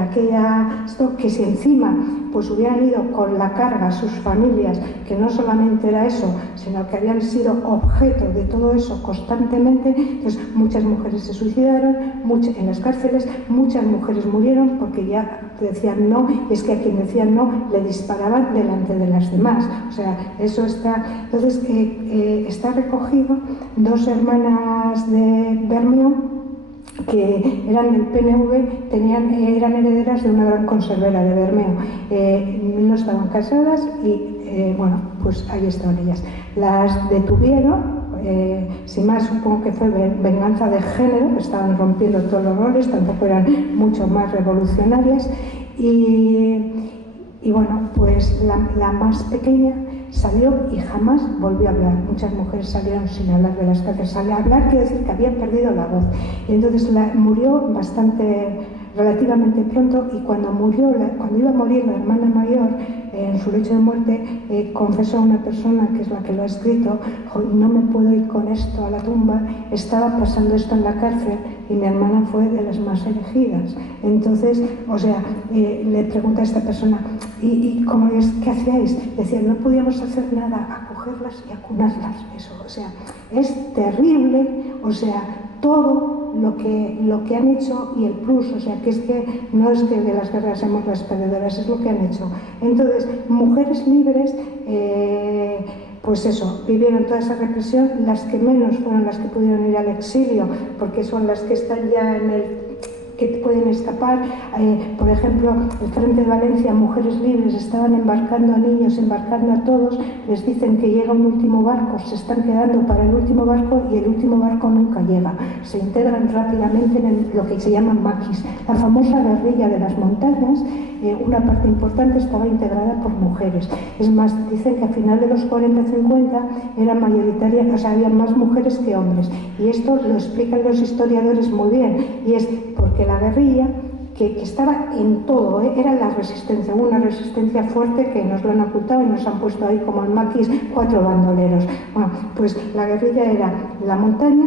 aquella... Esto, que si encima pues hubieran ido con la carga a sus familias, que no solamente era eso, sino que habían sido objeto de todo eso constantemente, entonces muchas mujeres se suicidaron, en las cárceles muchas mujeres murieron porque ya decían no, y es que a quien decían no le disparaban delante de las demás. O sea, eso está... Entonces, está recogido dos hermanas de Bermeo que eran del PNV, eran herederas de una gran conservera de Bermeo. No estaban casadas y, bueno, pues ahí estaban ellas. Las detuvieron. Sin más, supongo que fue venganza de género, estaban rompiendo todos los roles, tampoco eran mucho más revolucionarias y bueno, pues la más pequeña salió y jamás volvió a hablar. Muchas mujeres salieron sin hablar de las cárceles. Hablar quiere decir que había perdido la voz. Y entonces murió relativamente pronto, y cuando iba a morir la hermana mayor, en su lecho de muerte, confesó a una persona que es la que lo ha escrito: no me puedo ir con esto a la tumba, estaba pasando esto en la cárcel y mi hermana fue de las más elegidas. Entonces, o sea, le pregunta a esta persona: ¿y cómo es? ¿Qué hacíais? Decía: no podíamos hacer nada, acogerlas y acunarlas. Eso, o sea, es terrible, o sea, todo lo que han hecho y el plus, o sea, que es que no es que de las guerras seamos las perdedoras, es lo que han hecho. Entonces, mujeres libres, pues eso, vivieron toda esa represión. Las que menos fueron las que pudieron ir al exilio, porque son las que están ya en el que pueden escapar. Por ejemplo, el Frente de Valencia, Mujeres Libres, estaban embarcando a niños, embarcando a todos, les dicen que llega un último barco, se están quedando para el último barco y el último barco nunca llega. Se integran rápidamente en lo que se llama maquis. La famosa guerrilla de las montañas, una parte importante estaba integrada por mujeres. Es más, dicen que a final de los 40-50 era mayoritaria, o sea, había más mujeres que hombres. Y esto lo explican los historiadores muy bien, y es porque la guerrilla, que estaba en todo, era la resistencia, una resistencia fuerte que nos lo han ocultado y nos han puesto ahí como en maquis 4 bandoleros. Bueno, pues la guerrilla era la montaña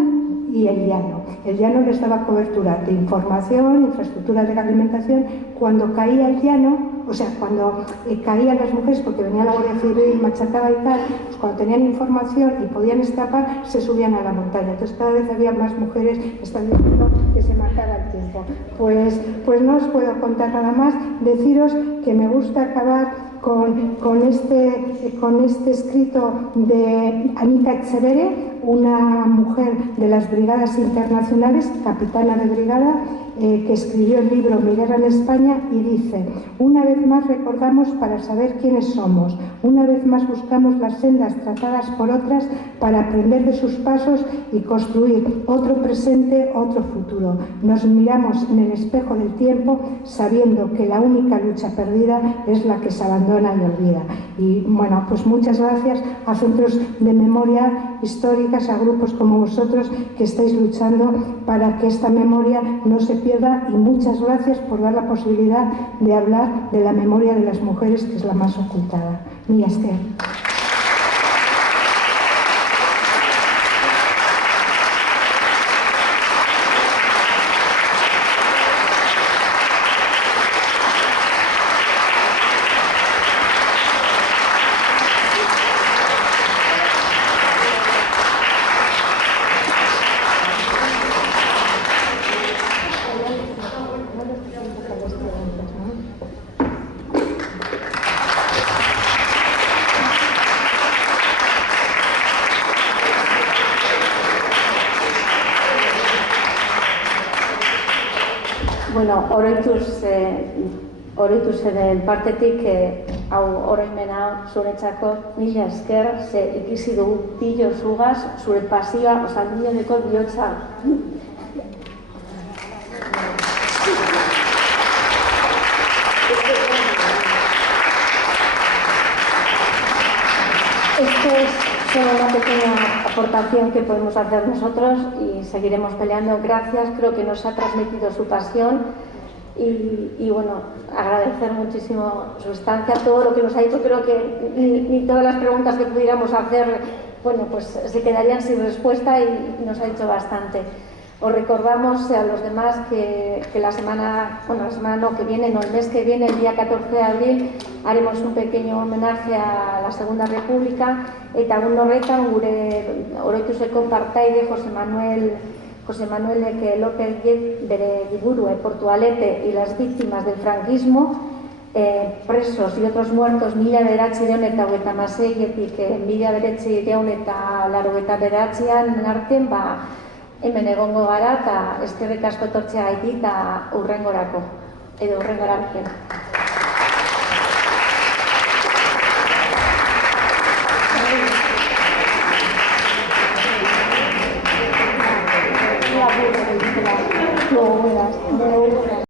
y el llano. El llano les daba cobertura de información, infraestructura de alimentación. Cuando caía el llano, o sea, cuando caían las mujeres, porque venía la Guardia Civil y machacaba y tal, pues cuando tenían información y podían escapar, se subían a la montaña. Entonces cada vez había más mujeres, están diciendo que se marcara el tiempo. Pues no os puedo contar nada más, deciros que me gusta acabar con este escrito de Anita Echeverre, una mujer de las brigadas internacionales, capitana de brigada, que escribió el libro Mi guerra en España, y dice: una vez más recordamos para saber quiénes somos, una vez más buscamos las sendas trazadas por otras para aprender de sus pasos y construir otro presente, otro futuro. Nos miramos en el espejo del tiempo sabiendo que la única lucha perdida es la que se abandona y olvida. Y bueno, pues muchas gracias a centros de memoria históricas, a grupos como vosotros que estáis luchando para que esta memoria no se pierda, y muchas gracias por dar la posibilidad de hablar de la memoria de las mujeres, que es la más ocultada. Mila esker. Bueno, oroituz ere partetik hau oroimena zuretzako mila esker, ze ikisi dugu pilo zugaz, zure pasioa, osalduneko bihotza. Esto es solo una pequeña aportación que podemos hacer nosotros y seguiremos peleando. Gracias, creo que nos ha transmitido su pasión y bueno, agradecer muchísimo su estancia, todo lo que nos ha dicho. Creo que ni todas las preguntas que pudiéramos hacer, bueno, pues se quedarían sin respuesta y nos ha dicho bastante. Os recordamos a los demás que la semana no, que viene, no, el mes que viene, el día 14 de abril, haremos un pequeño homenaje a la Segunda República, eta egun horretan gure oroituzeko partaide José Manuel López bere liburu Portugalete y las víctimas del franquismo, presos y otros muertos 1986etik 1989an artean, hemen egongo gara eta eskerrik asko etortzeagatik eta hurrengorako edo hurrengorarte. Luego,